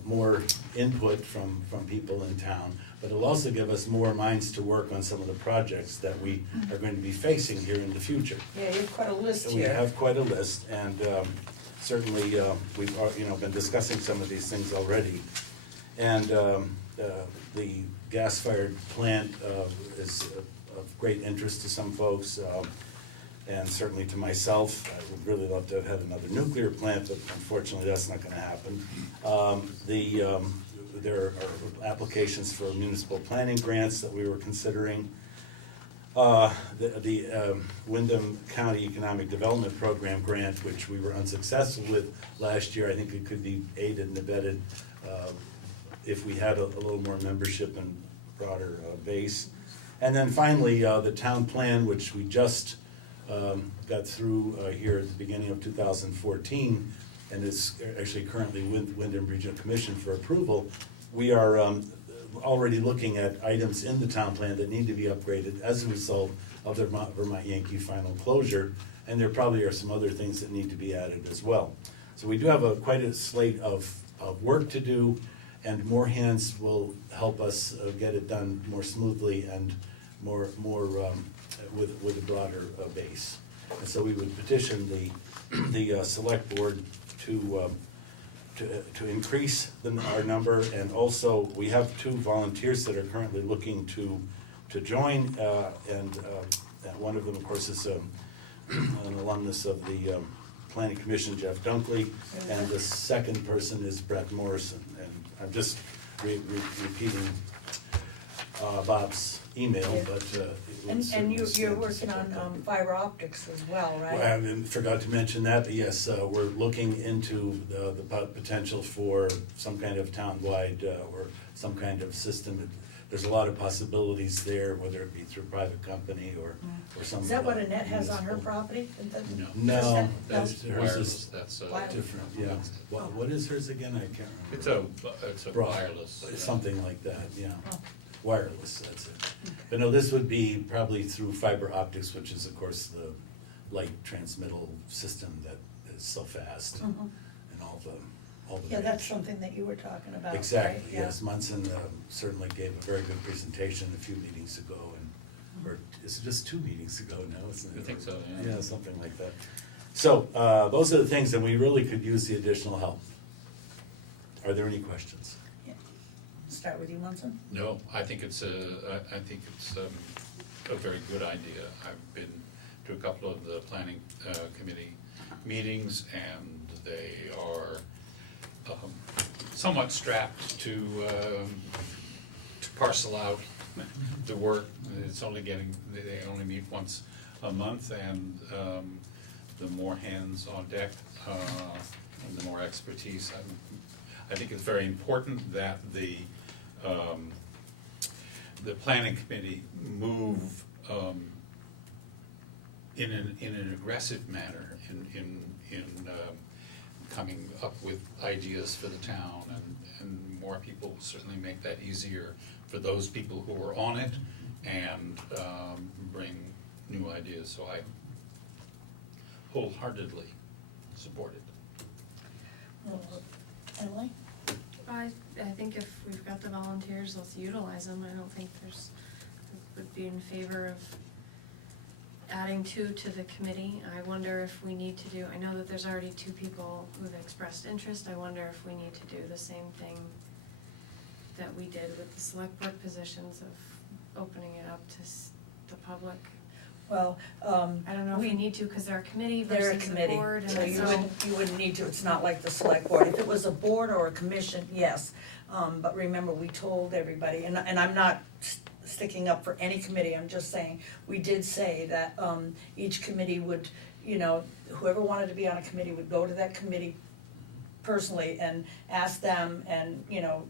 more input from people in town, but it'll also give us more minds to work on some of the projects that we are going to be facing here in the future. Yeah, you have quite a list We here. have quite a list, and certainly, we've, been discussing some of these things already. And the gas-fired plant is of great interest to some folks, and certainly to myself. I would really love to have had another nuclear plant, but unfortunately, that's not gonna happen. There are applications for municipal planning grants that we were considering. The Windham County Economic Development Program grant, which we were unsuccessful with last year, I think it could be aided and abetted if we had a little more membership and broader base. And then finally, the town plan, which we just got through here at the beginning of 2014, and is actually currently with Windham Regional Commission for approval. We are already looking at items in the town plan that need to be upgraded as a result of the Vermont Yankee final closure, and there probably are some other things that need to be added as well. So we do have quite a slate of work to do, and more hands will help us get it done more smoothly and more with a broader base. And so we would petition the select board to increase our number, and also we have 2 volunteers that are currently looking to join, and one of them, of course, is an alumnus of the Planning Commission, Jeff Dunkley, and the second person is Brett Morrison. And I'm just repeating Bob's email, Yeah. but, it would And certainly you're stand to working on, support that. fiber optics as well, right? Well, I forgot to mention that, but yes, we're looking into the potential for some kind of townwide, or some kind of system. There's a lot of possibilities there, whether it be through private company or some. Is that what Annette has on her municipal- property? No. No, That's hers is wireless, that's Wireless. different, yeah. What is hers again? I can't remember. It's a Broad- wireless. Something like that, yeah. Oh. Wireless, that's it. But no, this would be probably through fiber optics, which is of course the light transmittal system that is so fast Mhm. and all the Yeah, that's range. something that you were talking about, right? Exactly, Yeah. yes, Munson certainly gave a very good presentation a few meetings ago, and, or is it just 2 meetings ago now, isn't it? I think so, yeah. Yeah, something like that. So, those are the things, and we really could use the additional help. Are there any questions? Start with you, Munson? No, I think it's a very good idea. I've been to a couple of the planning committee meetings, and they are somewhat strapped to parcel out the work. It's only they only meet once a month, and the more hands on deck and the more expertise. I think it's very important that the planning committee move in an aggressive manner in coming up with ideas for the town, and more people certainly make that easier for those people who are on it, and bring new ideas, so I wholeheartedly support it. Emily? I think if we've got the volunteers, let's utilize them. I don't think would be in favor of adding 2 to the committee. I wonder if we need to do, I know that there's already 2 people who've expressed interest. I wonder if we need to do the same thing that we did with the select board positions of opening it up to the public. Well, I don't know if we need to, cause they're a committee they're a versus a committee, board, and so you wouldn't need to, it's not like the select board. If it was a board or a commission, yes. But remember, we told everybody, and I'm not sticking up for any committee, I'm just saying, we did say that, each committee would, whoever wanted to be on a committee would go to that committee personally and ask them and,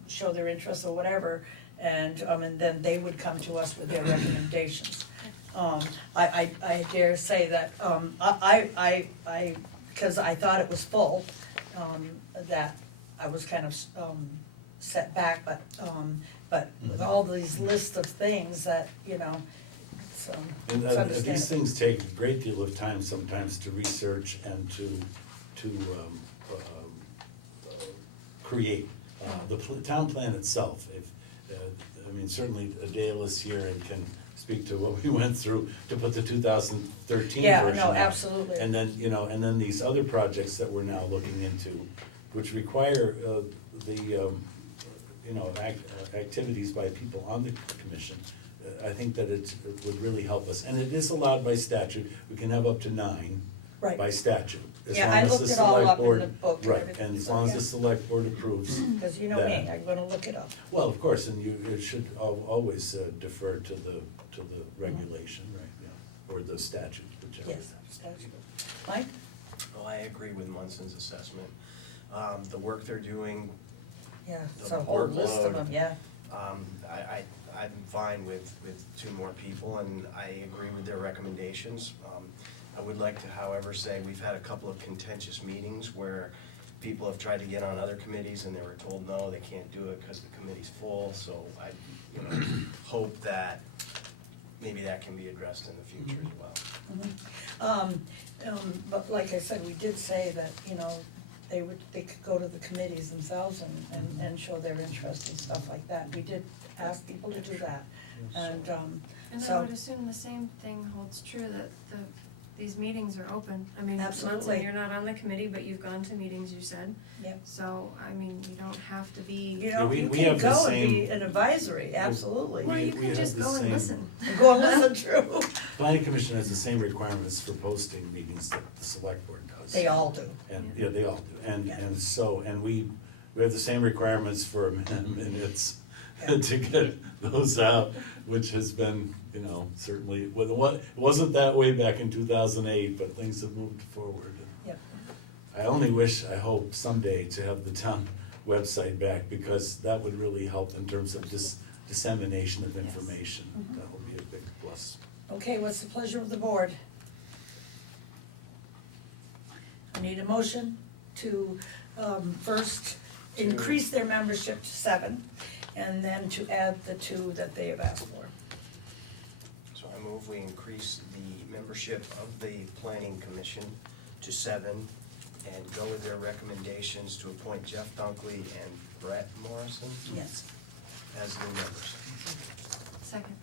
show their interest or whatever, and then they would come to us with their recommendations. I dare say that, because I thought it was full, that I was kind of, set back, but with all these lists of things that, it's, And it's understandable. these things take a great deal of time sometimes to research and to create. The town plan itself, certainly Dale is here and can speak to what we went through to put the 2013 Yeah, version no, out. absolutely. And then, and then these other projects that we're now looking into, which require activities by people on the commission. I think that it would really help us, and it is allowed by statute. We can have up to 9 Right. by statute. as Yeah, long I as the looked it all select up in board- the book and Right, everything, and as so, long as yeah. the select board approves. Because you know me, I'm gonna look it up. Well, of course, and you should always defer to the regulation, right, yeah, or the statute, whichever. Yes, statute. Mike? Oh, I agree with Munson's assessment. The work they're doing, Yeah, The it's a whole list of workload. them, yeah. I'm fine with 2 more people, and I agree with their recommendations. I would like to, however, say we've had a couple of contentious meetings where people have tried to get on other committees and they were told, no, they can't do it because the committee's full, so I, hope that maybe that can be addressed in the future as well. But like I said, we did say that, they could go to the committees themselves and show their interest and stuff like that. We did ask people to do that, and, And I so, would assume the same thing holds true, that these meetings are open. I mean, Absolutely. Munson, you're not on the committee, but you've gone to meetings, you said. Yep. So, I mean, you don't have to be. you we can have the go and be same- an advisory, absolutely. Well, you we can have just the go and same- listen. Go and listen, true. Planning commission has the same requirements for posting meetings that the select board does. They all do. And, yeah, they all do, Yeah. and so, and we have the same requirements for minutes to get those out, which has been, you know, certainly, well, it wasn't that way back in 2008, but things have moved forward. Yep. I only wish, I hope someday to have the town website back, because that would really help in terms of dissemination of information. Mhm. That would be a big plus. Okay, what's the pleasure of the board? I need a motion to, first, increase their membership to 7, and then to add the 2 that they have asked for. So I move we increase the membership of the planning commission to 7 and go with their recommendations to appoint Jeff Dunkley and Brett Morrison Yes. as new members. Second.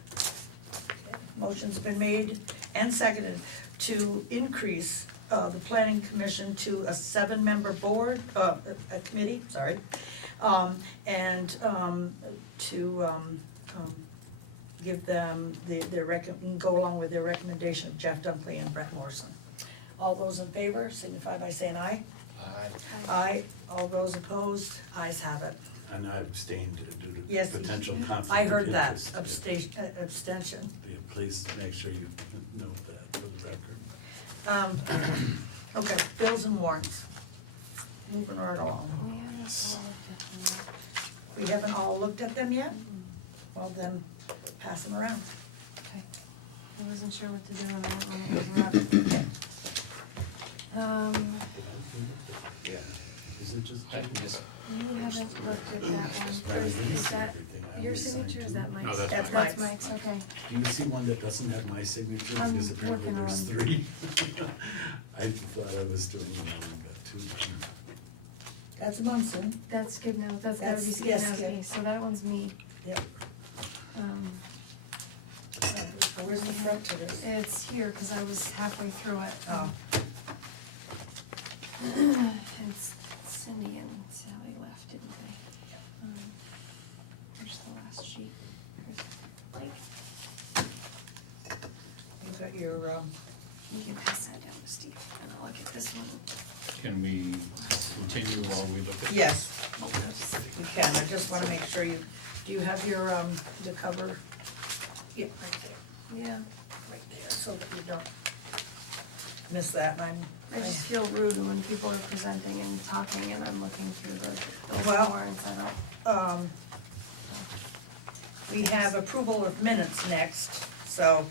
Motion's been made and seconded to increase the planning commission to a 7-member board, a committee, sorry. And to give them go along with their recommendation of Jeff Dunkley and Brett Morrison. All those in favor signify by saying aye. Aye. Aye. All those opposed, ayes have it. And I abstained due to Yes, potential conflict I of heard that, interest. abstention. Yeah, please make sure you note that for the record. Okay, bills and warrants. Moving right along. We haven't all looked at them yet. We haven't all looked at them yet? Well, then, pass them around. Okay. I wasn't sure what to do and I didn't want to interrupt. Yeah, is it just? You haven't looked at that one. Is that your signature, is that Mike's? No, that's That's Mike's. Mike's. Mike's, okay. Do you see one that doesn't have my signature? I'm Because apparently working there's on- 3. I thought I was doing one, but 2. That's Munson. That's Skid now, that's gotta be That's- Skid yes, now, Skid. so that one's me. Yep. Where's the front to this? It's here, cause I was halfway through it. Oh. It's Cindy and Sally left, didn't they? Here's the last sheet. Here's Blake. You got your, You can pass that down to Steve, and I'll look at this one. Can we continue while we look at? yes, you can, I just wanna make sure you, do you have your, the cover? Yeah, right there, Yeah, right there, so that you don't miss that, and I just feel rude when people are presenting and talking and I'm looking through the Well- warrants, I don't. We have approval of minutes next, so,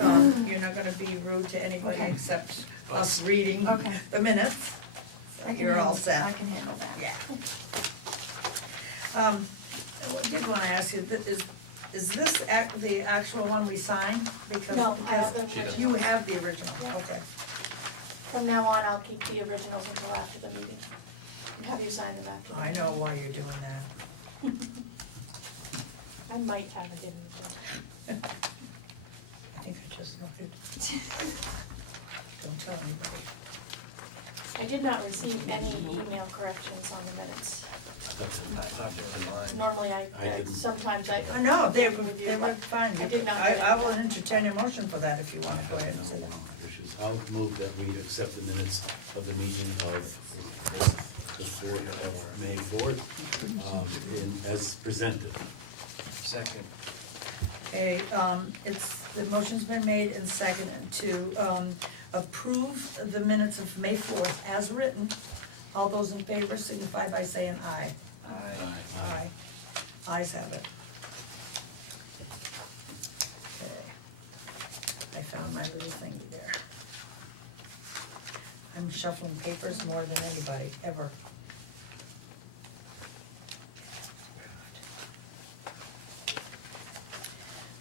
you're not gonna be rude to anybody Okay. except us reading Okay. the minutes. I can You're all handle- set. I can handle that. Yeah. I did wanna ask you, is this the actual one we signed? Because No, I have because the original. you have the original, Yeah. okay. From now on, I'll keep the originals until after the meeting. And have you sign them after the I meeting. know why you're doing that. I might have it in the book. I think I just noted. Don't tell anybody. I did not receive any email corrections on the minutes. I thought they were mine. Normally I didn't. sometimes I. No, they review, were but fine. I did not I get it. will entertain a motion for that if you wanna go ahead and say that. Issues. I'll move that we accept the minutes of the meeting of the 4th of May 4th, as presented. Second. Okay, the motion's been made and seconded to, approve the minutes of May 4th as written. All those in favor signify by saying aye. Aye. Ayes have it. Okay. I found my little thingy there. I'm shuffling papers more than anybody, ever.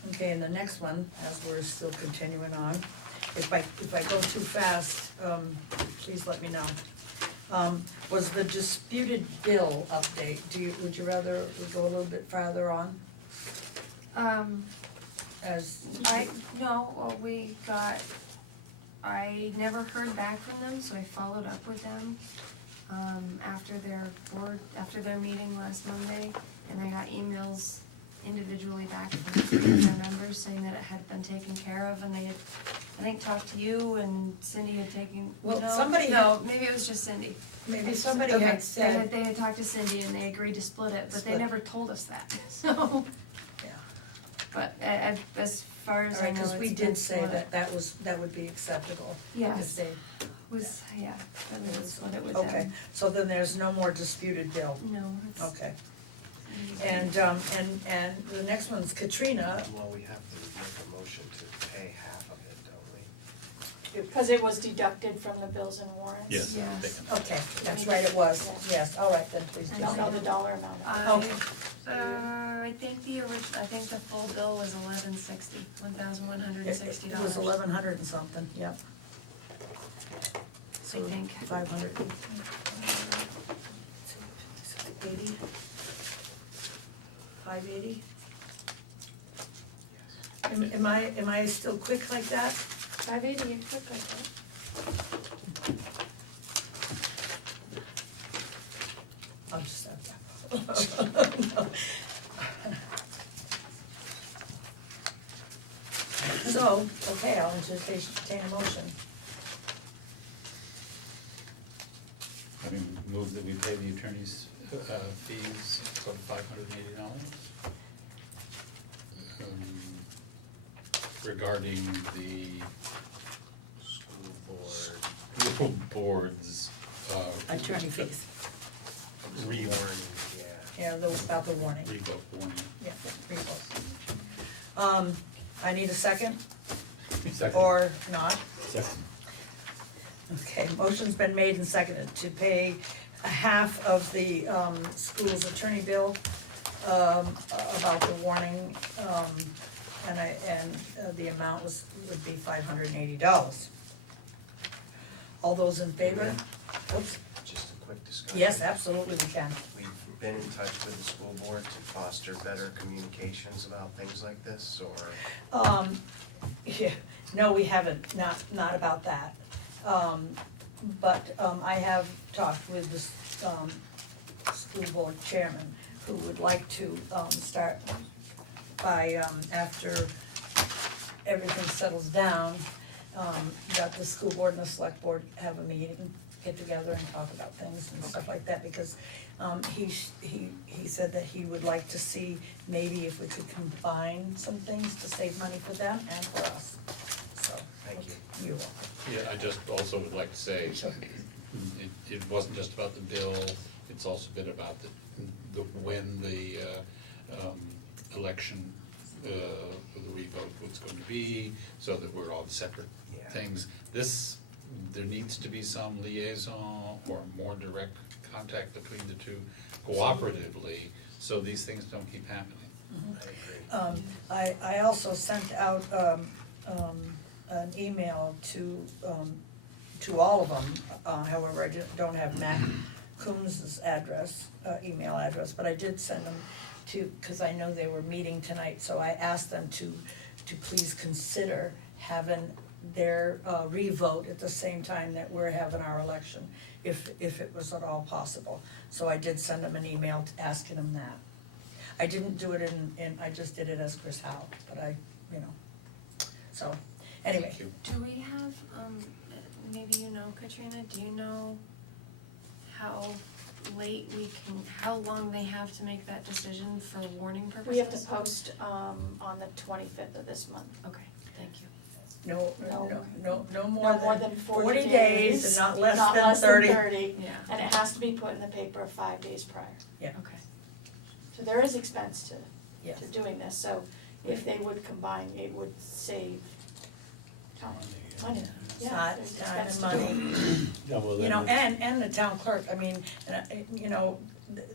Okay, and the next one, as we're still continuing on, if I go too fast, please let me know. Was the disputed bill update, would you rather we go a little bit farther on as? Well, we got, I never heard back from them, so I followed up with them, after their meeting last Monday, and I got emails individually back from their members saying that it had been taken care of, and they had I think talked to you and Cindy had taken, Well, no, somebody no, maybe it was just Cindy. Maybe somebody Okay, had said, They had talked to Cindy and they agreed to split it, but they Split. never told us that, so. Yeah. But as far as I alright, know, cause we it's been did say split. that would be acceptable. Yes. If they- Was, yeah, that we would split it with Okay, them. so then there's no more disputed bill, No, it's. okay. And the next one's Catrina, Well, we have to make a motion to pay half of it, don't we? Cause it was deducted from the bills and warrants. Yes. Yes. okay, that's right, it was, yes, all right, then please I do. don't know the dollar amount. Okay. I think I think the full bill was $1,160. It was $1,100 and something, yep. So I think. 500. 80? 580? Am I still quick like that? 580, you're quick like that. I'll just have So, okay, I'll entertain a motion. I mean, move that we pay the attorney's fees of $580. Regarding the school board's Attorney fees. rewarning, Yeah, about the warning. revoke warning. Yeah, revoke. I need a second, Second. or not? Second. Okay, motion's been made and seconded to pay half of the, school's attorney bill, about the warning, and the amount would be $580. All those in favor? Oops, Just a quick discussion. yes, absolutely we can. We've been in touch with the school board to foster better communications about things like this, or? Yeah, no, we haven't, not about that. But I have talked with the, school board chairman, who would like to, start by, after everything settles down, that the school board and the select board have a meeting, get together and talk about things and stuff like that, because, he said that he would like to see maybe if we could combine some things to save money for them and for us, so. Thank you. You're welcome. Yeah, I just also would like to say, it wasn't just about the bill, it's also been about when the election, the revote was going to be, so that we're all separate Yeah. things. There needs to be some liaison or more direct contact between the two cooperatively, so these things don't keep happening. I agree. I also sent out, an email to all of them, however, I don't have Matt Coombs's address, email address, but I did send them to, cause I know they were meeting tonight, so I asked them to please consider having their, revote at the same time that we're having our election, if it was at all possible. So I did send them an email asking them that. I didn't do it I just did it as Chris Howe, but so, anyway. Thank you. Do we have, maybe you know, Katrina, do you know how late how long they have to make that decision for warning purposes? We have to post, on the 25th of this month. Okay, thank you. No more more than than 40 days and not less than 30. Yeah. And it has to be put in the paper 5 days prior. Okay. So there is expense to Yes. doing this, so if they would combine, it would save time, money, yeah, Time there's and expense to money. Yeah, well, You then know, it's- and the town clerk, I mean,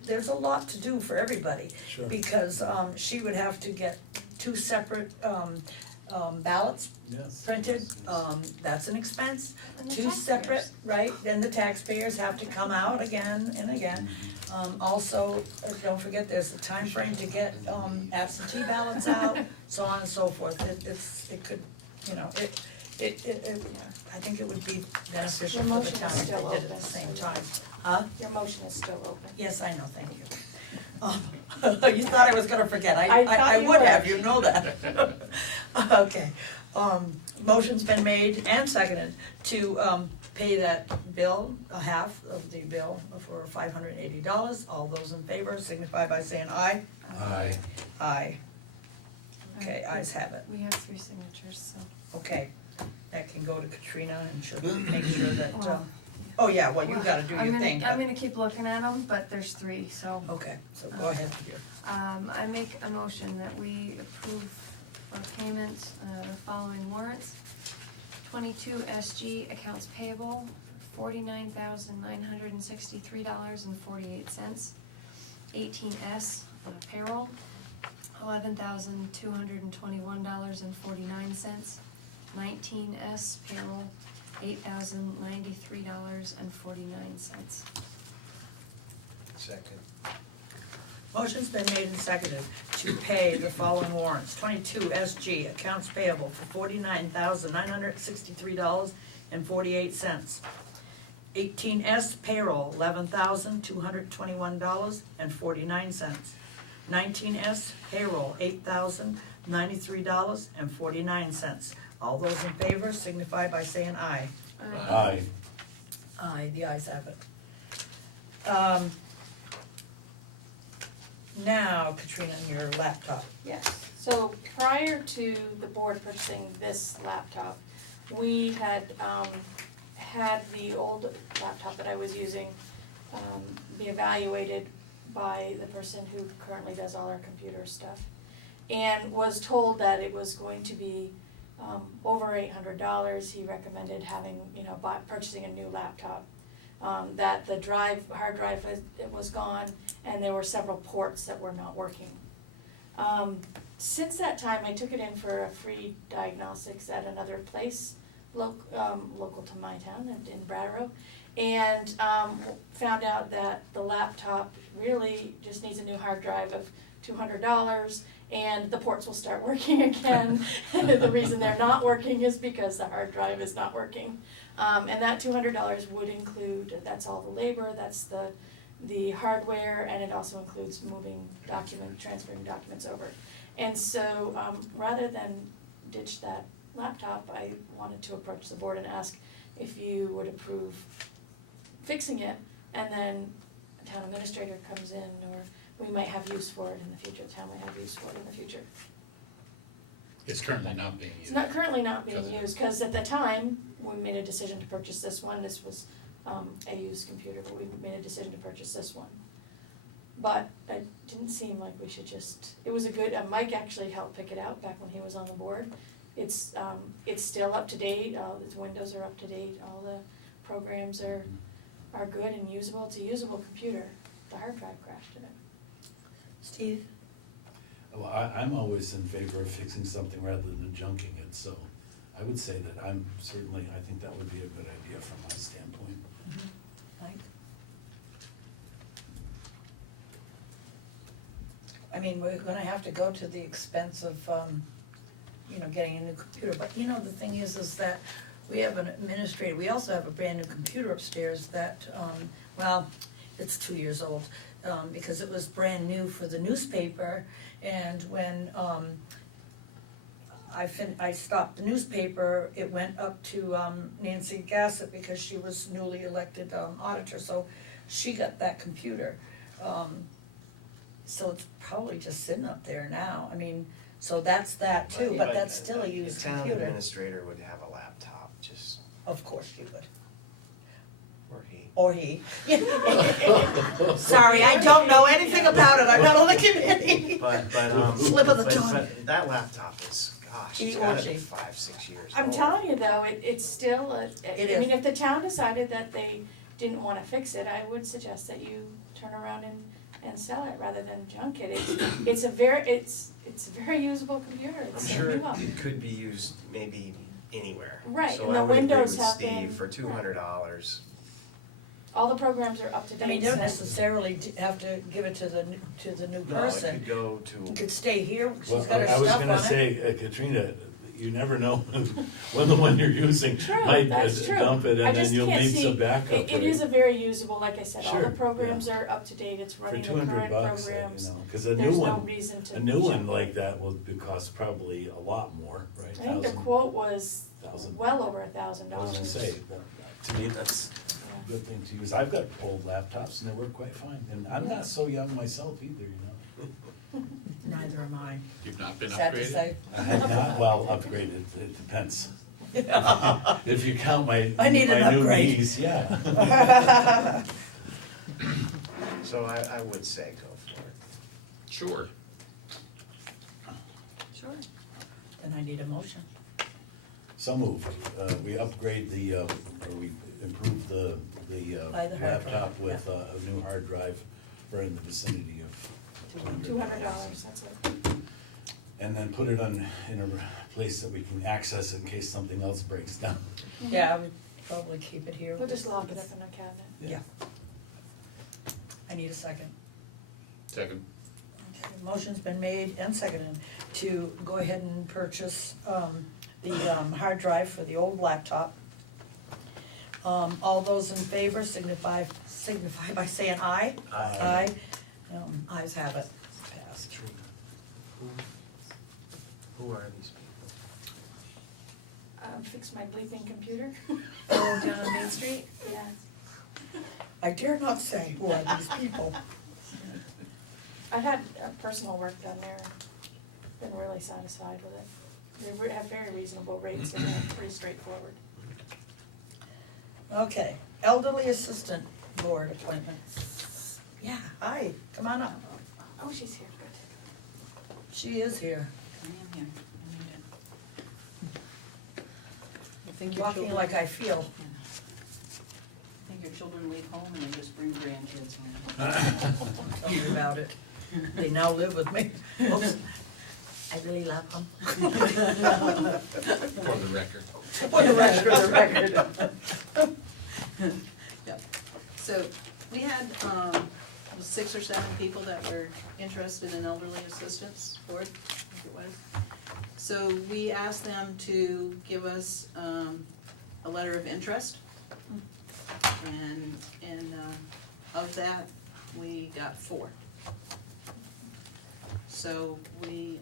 there's a lot to do for everybody. Sure. Because, she would have to get 2 separate, ballots Yes. printed, that's an expense. And the 2 taxpayers. separate, right, then the taxpayers have to come out again and again. Also, don't forget, there's a time frame to get, absentee ballots out, so on and so forth. It could, I think it would be beneficial Your for the motion town is if they still did it at open, the same so- time. Huh? Your motion is still open. Yes, I know, thank you. You thought I was gonna forget, I thought I you would would. have, you know that. Okay, Motion's been made and seconded to, pay that bill, a half of the bill for $580. All those in favor signify by saying aye. Aye. Aye. Okay, ayes have it. We have 3 signatures, so. Okay, that can go to Catrina and she'll make sure that, oh yeah, well, you gotta do your thing. I'm gonna keep looking at them, but there's 3, so. Okay, so go ahead here. I make a motion that we approve for payment, the following warrants. 22 SG accounts payable, $49,963.48. 18S payroll, $11,221.49. 19S payroll, $8,093.49. Second. Motion's been made and seconded to pay the following warrants. 22 SG accounts payable for $49,963.48. 18S payroll, $11,221.49. 19S payroll, $8,093.49. All those in favor signify by saying aye. Aye. Aye, the ayes have it. Now, Katrina, your laptop. Yes, so prior to the board purchasing this laptop, we had, had the old laptop that I was using, be evaluated by the person who currently does all our computer stuff. And was told that it was going to be, over $800. He recommended having, purchasing a new laptop. That the hard drive was gone, and there were several ports that were not working. Since that time, I took it in for a free diagnostics at another place, local to my town in Brattleboro, and found out that the laptop really just needs a new hard drive of $200, and the ports will start working again. The reason they're not working is because the hard drive is not working. And that $200 would include, that's all the labor, that's the hardware, and it also includes transferring documents over. And so, rather than ditch that laptop, I wanted to approach the board and ask if you would approve fixing it, and then a town administrator comes in, or we might have use for it in the future, the town might have use for it in the future. It's currently not being used. It's not currently not being used, because at the time, we made a decision to purchase this one. This was a used computer, but we made a decision to purchase this one. But it didn't seem like we should it was a good, Mike actually helped pick it out back when he was on the board. It's still up to date, its windows are up to date, all the programs are good and usable. It's a usable computer. The hard drive crashed in it. Steve? Well, I'm always in favor of fixing something rather than junking it, so I would say that I think that would be a good idea from my standpoint. Mike? I mean, we're gonna have to go to the expense of, getting a new computer, but the thing is that we have an administrator, we also have a brand new computer upstairs that, it's 2 years old, because it was brand new for the newspaper, and when, I stopped the newspaper, it went up to, Nancy Gassett, because she was newly elected, auditor, so she got that computer. So it's probably just sitting up there now, so that's that too, but that's still a used The town computer. administrator would have a laptop, just, Of course you would. or he. Sorry, I don't know anything about it, I'm not on the committee. But, Slip of the but- tongue. but that laptop is, gosh, He it's or gotta she. be 5-6 years I'm old. telling you though, it's still, It if the town decided that they didn't wanna fix it, I would suggest that you turn around and sell it rather than junk it. It's a very usable computer, I'm it's sure new up. it could be used maybe anywhere. Right, So and the I would agree windows with have Steve, been- for $200, All the programs are up to date. You don't so- necessarily have to give it to the new no, it person. could go to. You could stay here, Well, she's got her I was stuff on gonna it. say, Katrina, you never know when the one you're using True, might that's true. dump it, I and then just you'll can't need see- some backup, It right? is a very usable, like I said, all Sure, the programs are up to date, it's For running the 200 current bucks, programs. you know, cause a new There's no one, reason to. a new one jump like in. that will cost probably a lot more, right? I think the quote was well over $1,000. I was gonna say, to me, that's a good thing to use. I've got old laptops and they work quite fine, and I'm not so young myself either, you know? Neither am I. You've not been Sad to upgraded? say. I have not, well, upgraded, it depends. If you count my, I need an my new upgrade. knees, yeah. So I would say go for it. Sure. Sure. Then I need a motion. So moved. We upgrade or we improve the Buy the hard drive, laptop with a new hard drive for in the vicinity of $200, that's it. and then put it in a place that we can access it in case something else breaks down. Yeah, I would probably keep it here. We'll just lock it up in a cabinet. Yeah. I need a second. Second. Okay, motion's been made and seconded to go ahead and purchase, the, hard drive for the old laptop. All those in favor signify by saying aye. Aye. Ayes have it, passed. Who are these people? Fix my bleeping computer. Oh, down on Main Street? Yeah. I dare not say who are these people. I've had personal work done there, been really satisfied with it. They have very reasonable rates and they're pretty straightforward. Okay, elderly assistant board appointments. Yeah, hi, come on up. Oh, she's here, good. She is here. I am here. I think your Walking children- like I feel. I think your children leave home and they just bring grandkids home. Tell me about it. They now live with me. Oops. I really love them. For the record. For the record. Yep. So we had 6 or 7 people that were interested in elderly assistance board, I think it was. So we asked them to give us a letter of interest. And of that, we got 4. So we,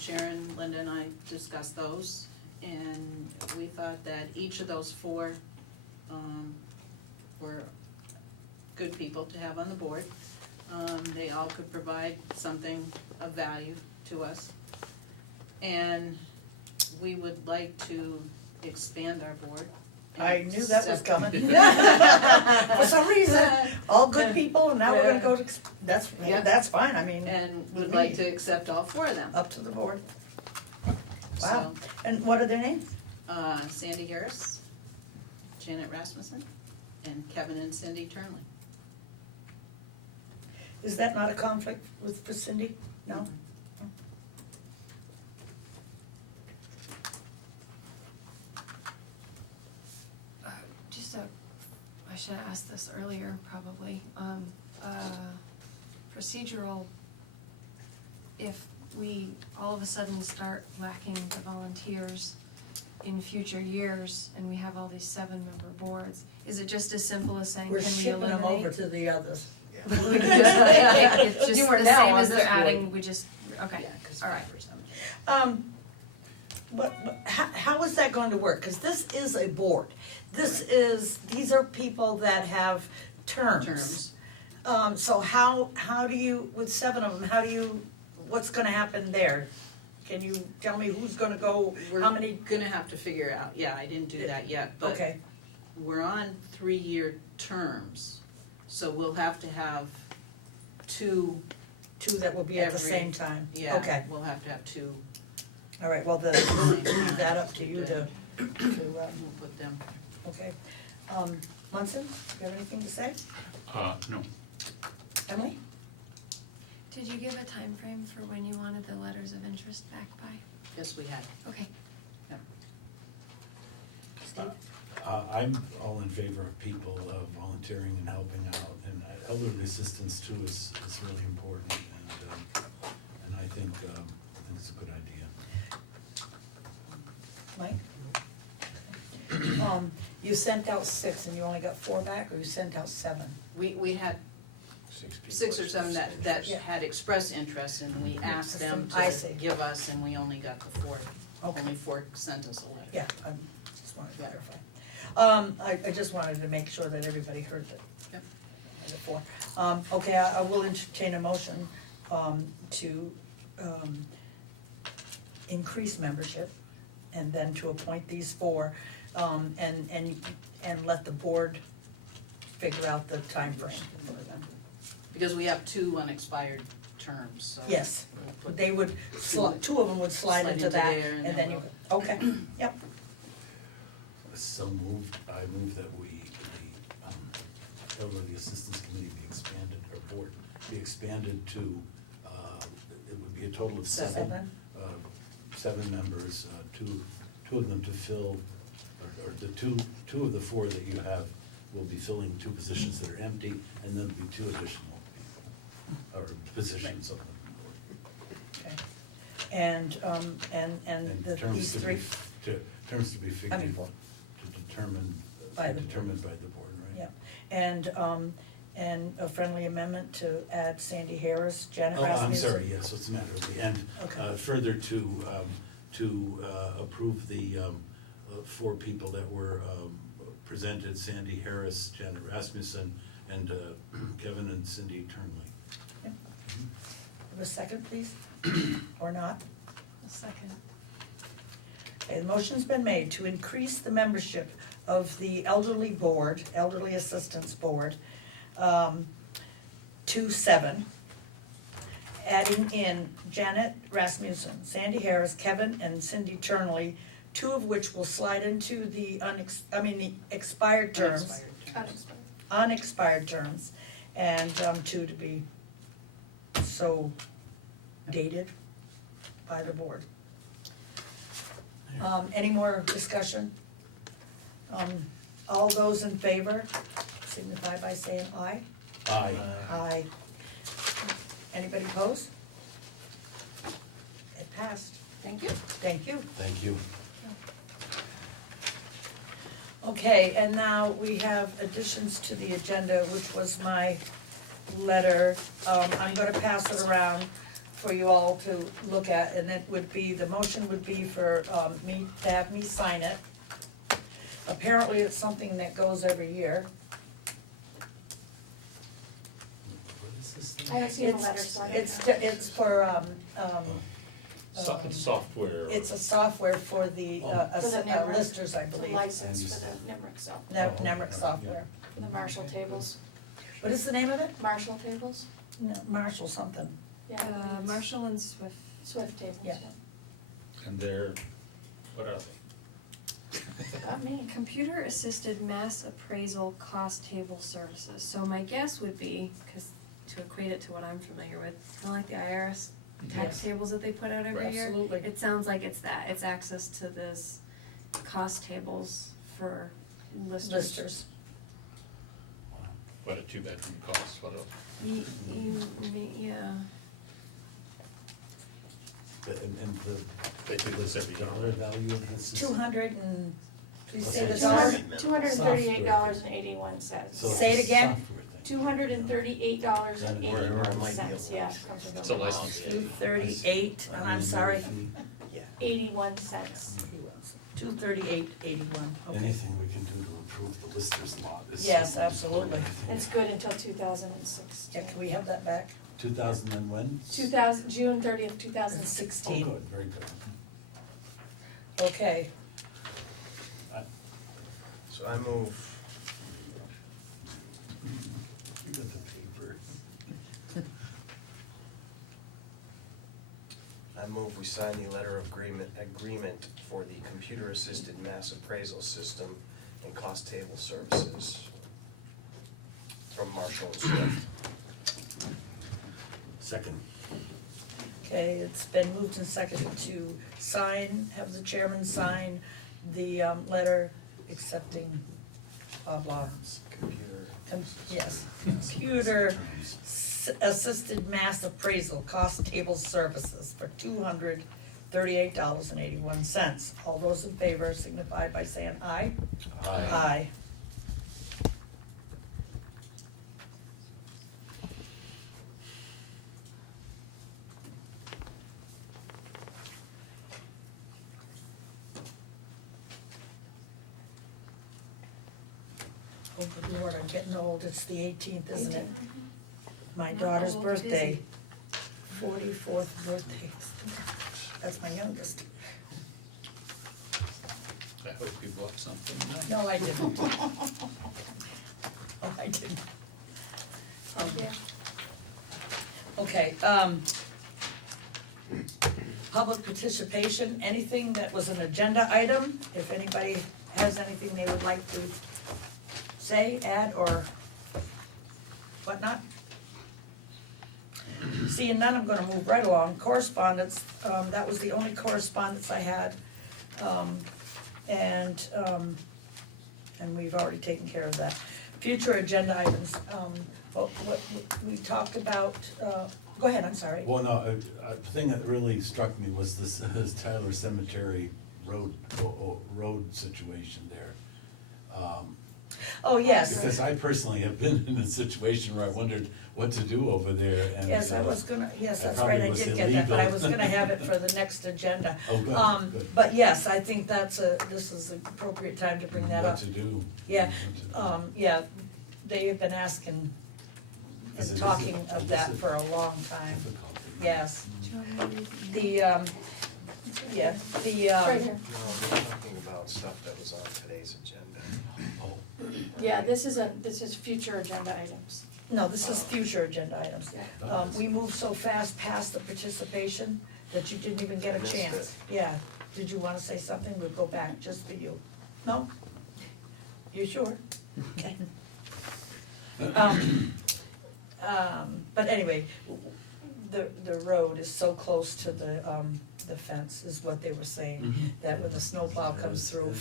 Sharon, Linda and I discussed those, and we thought that each of those 4 were good people to have on the board. They all could provide something of value to us. And we would like to expand our board. I knew that was coming. For some reason, all good people, and now we're gonna go to, that's fine, I mean. And would like to accept all 4 of them. Up to the board. So, Wow, and what are their names? Sandy Harris, Janet Rasmussen, and Kevin and Cindy Turnley. Is that not a conflict for Cindy? No? I should have asked this earlier, probably. Procedural, if we all of a sudden start lacking the volunteers in future years and we have all these 7-member boards, is it just as simple as saying, We're can we shipping eliminate? them over to the others. We can just- It's just You are the now same on as this they're board. adding, we just, okay, Yeah, 'cause all right. 5%. But how is that going to work? Cause this is a board. These are people that have terms. So how do you, with 7 of them, what's gonna happen there? Can you tell me who's gonna go, how many? We're gonna have to figure out, yeah, I didn't do that yet, but Okay, we're on 3-year terms, so we'll have to have 2, 2 that will be at the Every- same time. yeah, Okay, we'll have to have 2. all right, well, we'll leave that up to you to, We'll put them. okay. Munson, do you have anything to say? No. Emily? Did you give a time frame for when you wanted the letters of interest back by? Yes, we had. Okay. Steve? I'm all in favor of people volunteering and helping out, and elderly assistance too is really important, and I think it's a good idea. you sent out 6 and you only got 4 back, or you sent out 7? We had 6 people 6 or 7 that expressed Yeah. had expressed interest, and we asked them I to see. give us, and we only got the 4. Okay. Only 4 sent us a letter. Yeah, I just wanted to Yeah. clarify. I just wanted to make sure that everybody heard that. Yep. Before. Okay, I will entertain a motion, to, increase membership, and then to appoint these 4, and let the board figure out the timeframe for them. Because we have 2 unexpired terms, so. Yes, we'll put- they would, 2 of them would slide into that, there, and and then then you, we'll- okay, yep. So moved, I move that the Elderly Assistance Committee be expanded, or board, be expanded to, it would be a total of 7. 7? 7 members, two of them to fill, or the two of the 4 that you have will be filling 2 positions that are empty, and then there'll be 2 additional people, or positions of the board. Okay. And And terms these to 3, be, terms to be figured, I mean, to determine, By the determined by the board, right? yeah, and a friendly amendment to add Sandy Harris, Janet Oh, I'm Rasmussen. sorry, yes, what's the matter with the end? Okay. Further to approve the 4 people that were presented, Sandy Harris, Janet Rasmussen, and Kevin and Cindy Turnley. Yep. Have a second, please, or not? A second. Okay, the motion's been made to increase the membership of the elderly board, Elderly Assistance Board, to 7, adding in Janet Rasmussen, Sandy Harris, Kevin, and Cindy Turnley, 2 of which will slide into the the expired terms. Unexpired terms. Unexpired terms, and 2 to be so dated by the board. Any more discussion? All those in favor signify by saying aye. Aye. Aye. Anybody opposed? It passed. Thank you. Thank you. Thank you. Okay, and now we have additions to the agenda, which was my letter. I'm gonna pass it around for you all to look at, and it would be, the motion would be for, me, to have me sign it. Apparently, it's something that goes every year. What is this thing? I haven't seen the letter, so I don't know. It's for, It's software. it's a software for the, For the NEMRIC. listers, I The believe. license for the NEMRIC cell, NEMRIC software. for the Marshall tables, What is the name of it? Marshall tables, No, Marshall something. yeah. I believe it's Marshall and Swift. Swift tables, Yeah. yeah. And they're, what are they? Not me. Computer assisted mass appraisal cost table services. So my guess would be, cause to equate it to what I'm familiar with, kinda like the IRS tax Yes. tables that they put out every year. Absolutely. It sounds like it's that, it's access to this cost tables for listers. Listers. What a 2-bedroom costs, what a, Yeah, And the they do this every year. dollar value of this is? 200 and, please say the Okay. dollar. $238.81. So it's Say it a again. software thing. $238.81, yeah. comes from It's a the- license fee. 238, and I'm sorry, Yeah. 81 cents. 238.81, okay. Anything we can do to improve the listers lot is. Yes, absolutely. It's good until 2006. Yeah, can we have that back? 2000 and when? June 30th, Oh, 2016. good, very good. Okay, So I move, You got the paper. I move we sign the letter of agreement for the computer-assisted mass appraisal system and cost table services from Marshall and Swift. Second. okay, it's been moved and seconded to sign, have the chairman sign the, letter accepting blah blah. Computer. Yes, computer assisted mass appraisal, cost table services for $238. $38.81. All those in favor signify by saying aye. Aye. Aye. Oh, good Lord, I'm getting old. It's the 18th, isn't it? My daughter's Oh, birthday, 44th birthday. That's my youngest. I hope you bought something. No, I didn't. Oh, I didn't. Okay, public participation, anything that was an agenda item, if anybody has anything they would like to say, add, or whatnot. Seeing none, I'm gonna move right along. Correspondence, that was the only correspondence I had. And we've already taken care of that. Future agenda items, what we talked about, go ahead, I'm sorry. Well, no, a thing that really struck me was this Tyler Cemetery road situation there. Oh, yes. Because I personally have been in a situation where I wondered what to do over there, and. Yes, I was gonna, yes, that that's right, I probably was did get that, but I illegal. was gonna have it for the next agenda. Oh, good, good. But yes, I think this is the appropriate time to bring that up. What to do. Yeah, What to do. yeah, they have been asking Is and it- talking is it- of is that it for a long time, difficult? yes. The, yeah, the, Right here. No, we're talking about stuff that was on today's agenda. Yeah, this is future agenda items. no, this is future agenda items. Yeah. We moved so fast past the participation that you didn't even get a I missed chance. it. Yeah, did you wanna say something? We'll go back just for you. No? You sure? Okay. But anyway, the road is so close to the fence is what they were saying, Mhm. that when the snowplow comes through,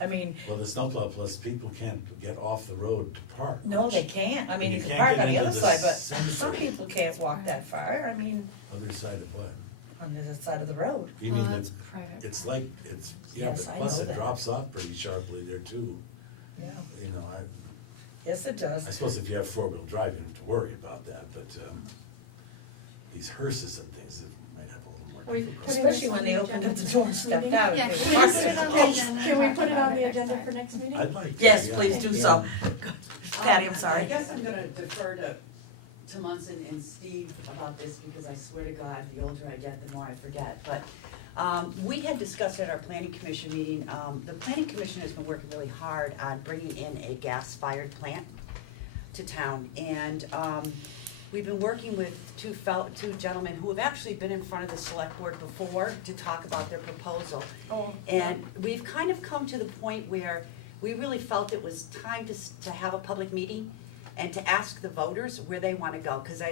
I mean, Well, the snowplow, plus people can't get off the road to park. no, they can't, I mean, You you can can't park get on the into other the side, but cemetery. some people can't walk that far, I mean, Other side of what? on the other side of the road. You Well, mean, that's it's, private. it's like, it's, yeah, Yes, but I plus know it that. drops off pretty sharply there too. Yeah, You know, yes, it does. I suppose if you have four-wheel drive, you don't have to worry about that, but, these hearses and things that might have a little more Are we difficulty. putting Especially this when on they the opened agenda up the for door and next stepped meeting? out. Yeah, They can were we parked put it on the there. agenda? Can we put it on the agenda for next meeting? I'd like to, Yes, yeah. please do so. Patty, I'm sorry. I guess I'm gonna defer to Munson and Steve about this, because I swear to God, the older I get, the more I forget. But we had discussed at our planning commission meeting, the planning commission has been working really hard on bringing in a gas-fired plant to town. And we've been working with two gentlemen who have actually been in front of the select board before to talk about their proposal. Oh, And we've kind of come to the point where we really felt it was time to have a public meeting and to ask the voters where they wanna go, cause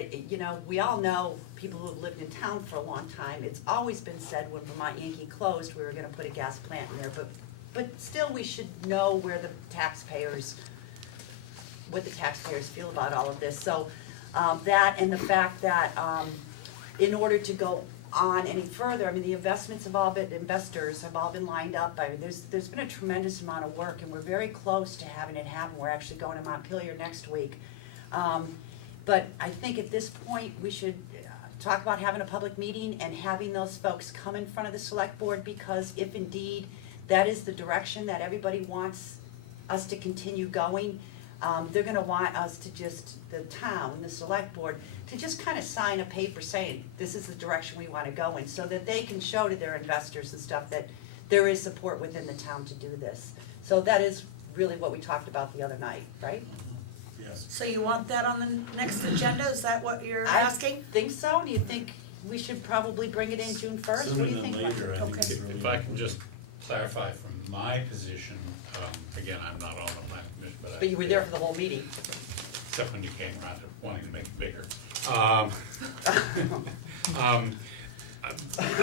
we all know, people who have lived in town for a long time, it's always been said when Vermont Yankee closed, we were gonna put a gas plant in there, but still, we should know where what the taxpayers feel about all of this. So, that and the fact that, in order to go on any further, I mean, the investors have all been lined up. I mean, there's been a tremendous amount of work, and we're very close to having it happen. We're actually going to Montpelier next week. But I think at this point, we should talk about having a public meeting and having those folks come in front of the select board, because if indeed that is the direction that everybody wants us to continue going, they're gonna want us to the town, the select board, to just kind of sign a paper saying, this is the direction we wanna go in, so that they can show to their investors and stuff that there is support within the town to do this. So that is really what we talked about the other night, right? Yes. So you want that on the next agenda, is that what you're asking? I think so. Do you think we should probably bring it in June first? What do you Sooner think? than later, I think Okay. it's If really. I can just clarify from my position, again, I'm not on the planning commission, but I. But you were there for the whole meeting. Except when you came around to wanting to make it bigger. I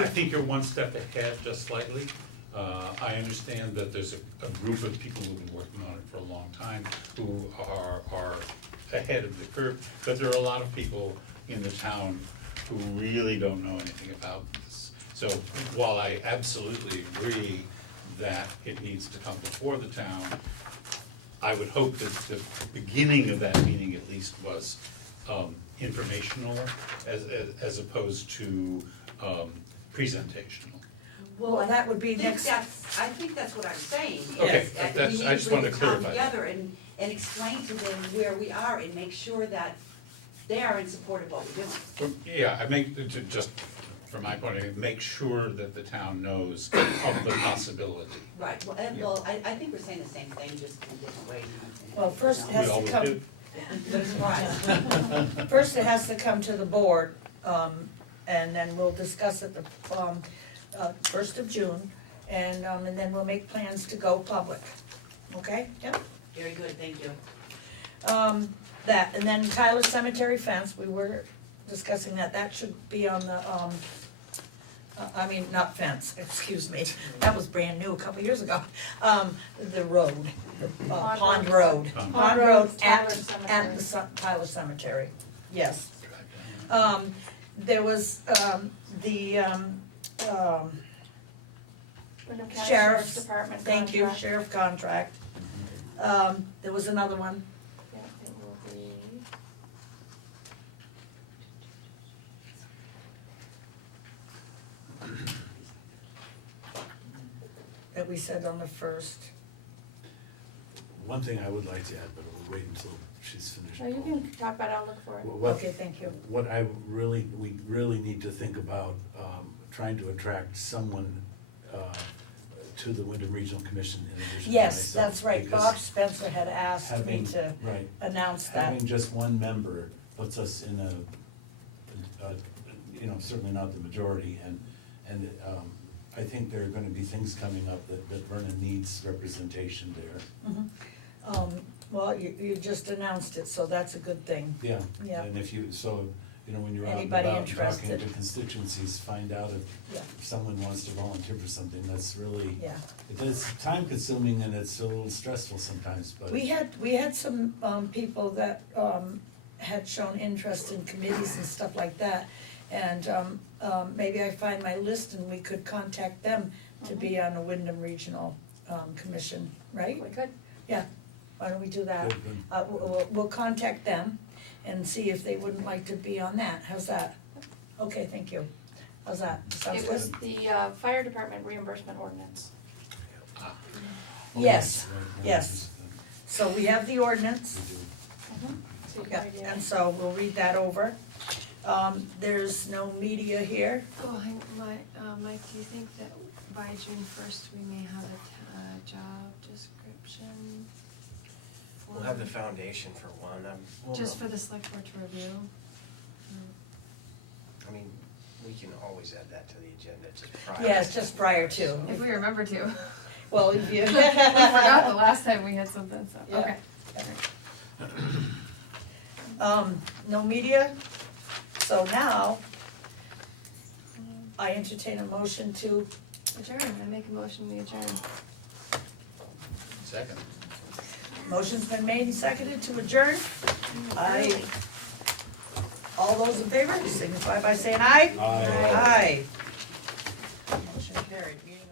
think you're one step ahead just slightly. I understand that there's a group of people who've been working on it for a long time who are ahead of the curve, but there are a lot of people in the town who really don't know anything about this. So while I absolutely agree that it needs to come before the town, I would hope that the beginning of that meeting at least was informational as opposed to presentational. Well, that would be next. I think that's what I'm saying. Okay, is, that's- I just wanted to clarify We usually that. come together and explain to them where we are and make sure that they are in support of what we're doing. Yeah, I make, to just, from my point of view, make sure that the town knows of the possibility. Right, well, well, I think we're saying the same thing, just in a different way. Well, first it has We to always come, do. Right. first it has to come to the board, and then we'll discuss it the, 1st of June, and then we'll make plans to go public, okay? Yep. Very good, thank you. That, and then Tyler Cemetery fence, we were discussing that should be on the, I mean, not fence, excuse me, that was brand new a couple years ago. The road, Pond Road. Pond Road at the Tyler Cemetery, yes. There was, the, Windham County Sheriff's, Department thank you, contract. sheriff contract. There was another one, Yeah, it will be. that we said on the first. One thing I would like to add, but we'll wait until she's finished. No, you can talk about it, I'll look for it. What- Okay, thank you. What we really need to think about, trying to attract someone, to the Windham Regional Commission in addition to Yes, myself, that's right, because Bob Spencer had asked me having- to right, announce that. having just one member puts us in certainly not the majority, and I think there are gonna be things coming up that Vernon needs representation there. Mhm. Well, you just announced it, so that's a good thing. Yeah. Yeah. And if you, when you're out and Anybody about talking interested? to constituencies, find out Yeah. if someone wants to volunteer for something, that's really, Yeah. it's time consuming and it's a little stressful sometimes, but. We had some, people that, had shown interest in committees and stuff like that. And, maybe I find my list and we could contact them to be on the Windham Regional, Commission, right? We could. Yeah, why don't we do that? Good, good. We'll contact them and see if they wouldn't like to be on that, how's that? Okay, thank you, how's that, sounds It good? was the, fire department reimbursement ordinance. Oh, Yes, right, yes. So we have the ordinance, We do. So you can yeah, review and it. so we'll read that over. There's no media here, Oh, Mike, do you think that by June 1st, we may have a job description? We'll have the foundation for one, Just for the select board to review? I mean, we can always add that to the agenda, just prior. yes, just prior to. If we remember to. Well, if you. We forgot the last time we had something, so, Yeah. okay. No media, so now, I entertain a motion to, Adjourn, I make a motion, we adjourn. Second. motion's been made and seconded to adjourn. All those in favor, signify by saying aye. Aye. Aye. Motion carried, meeting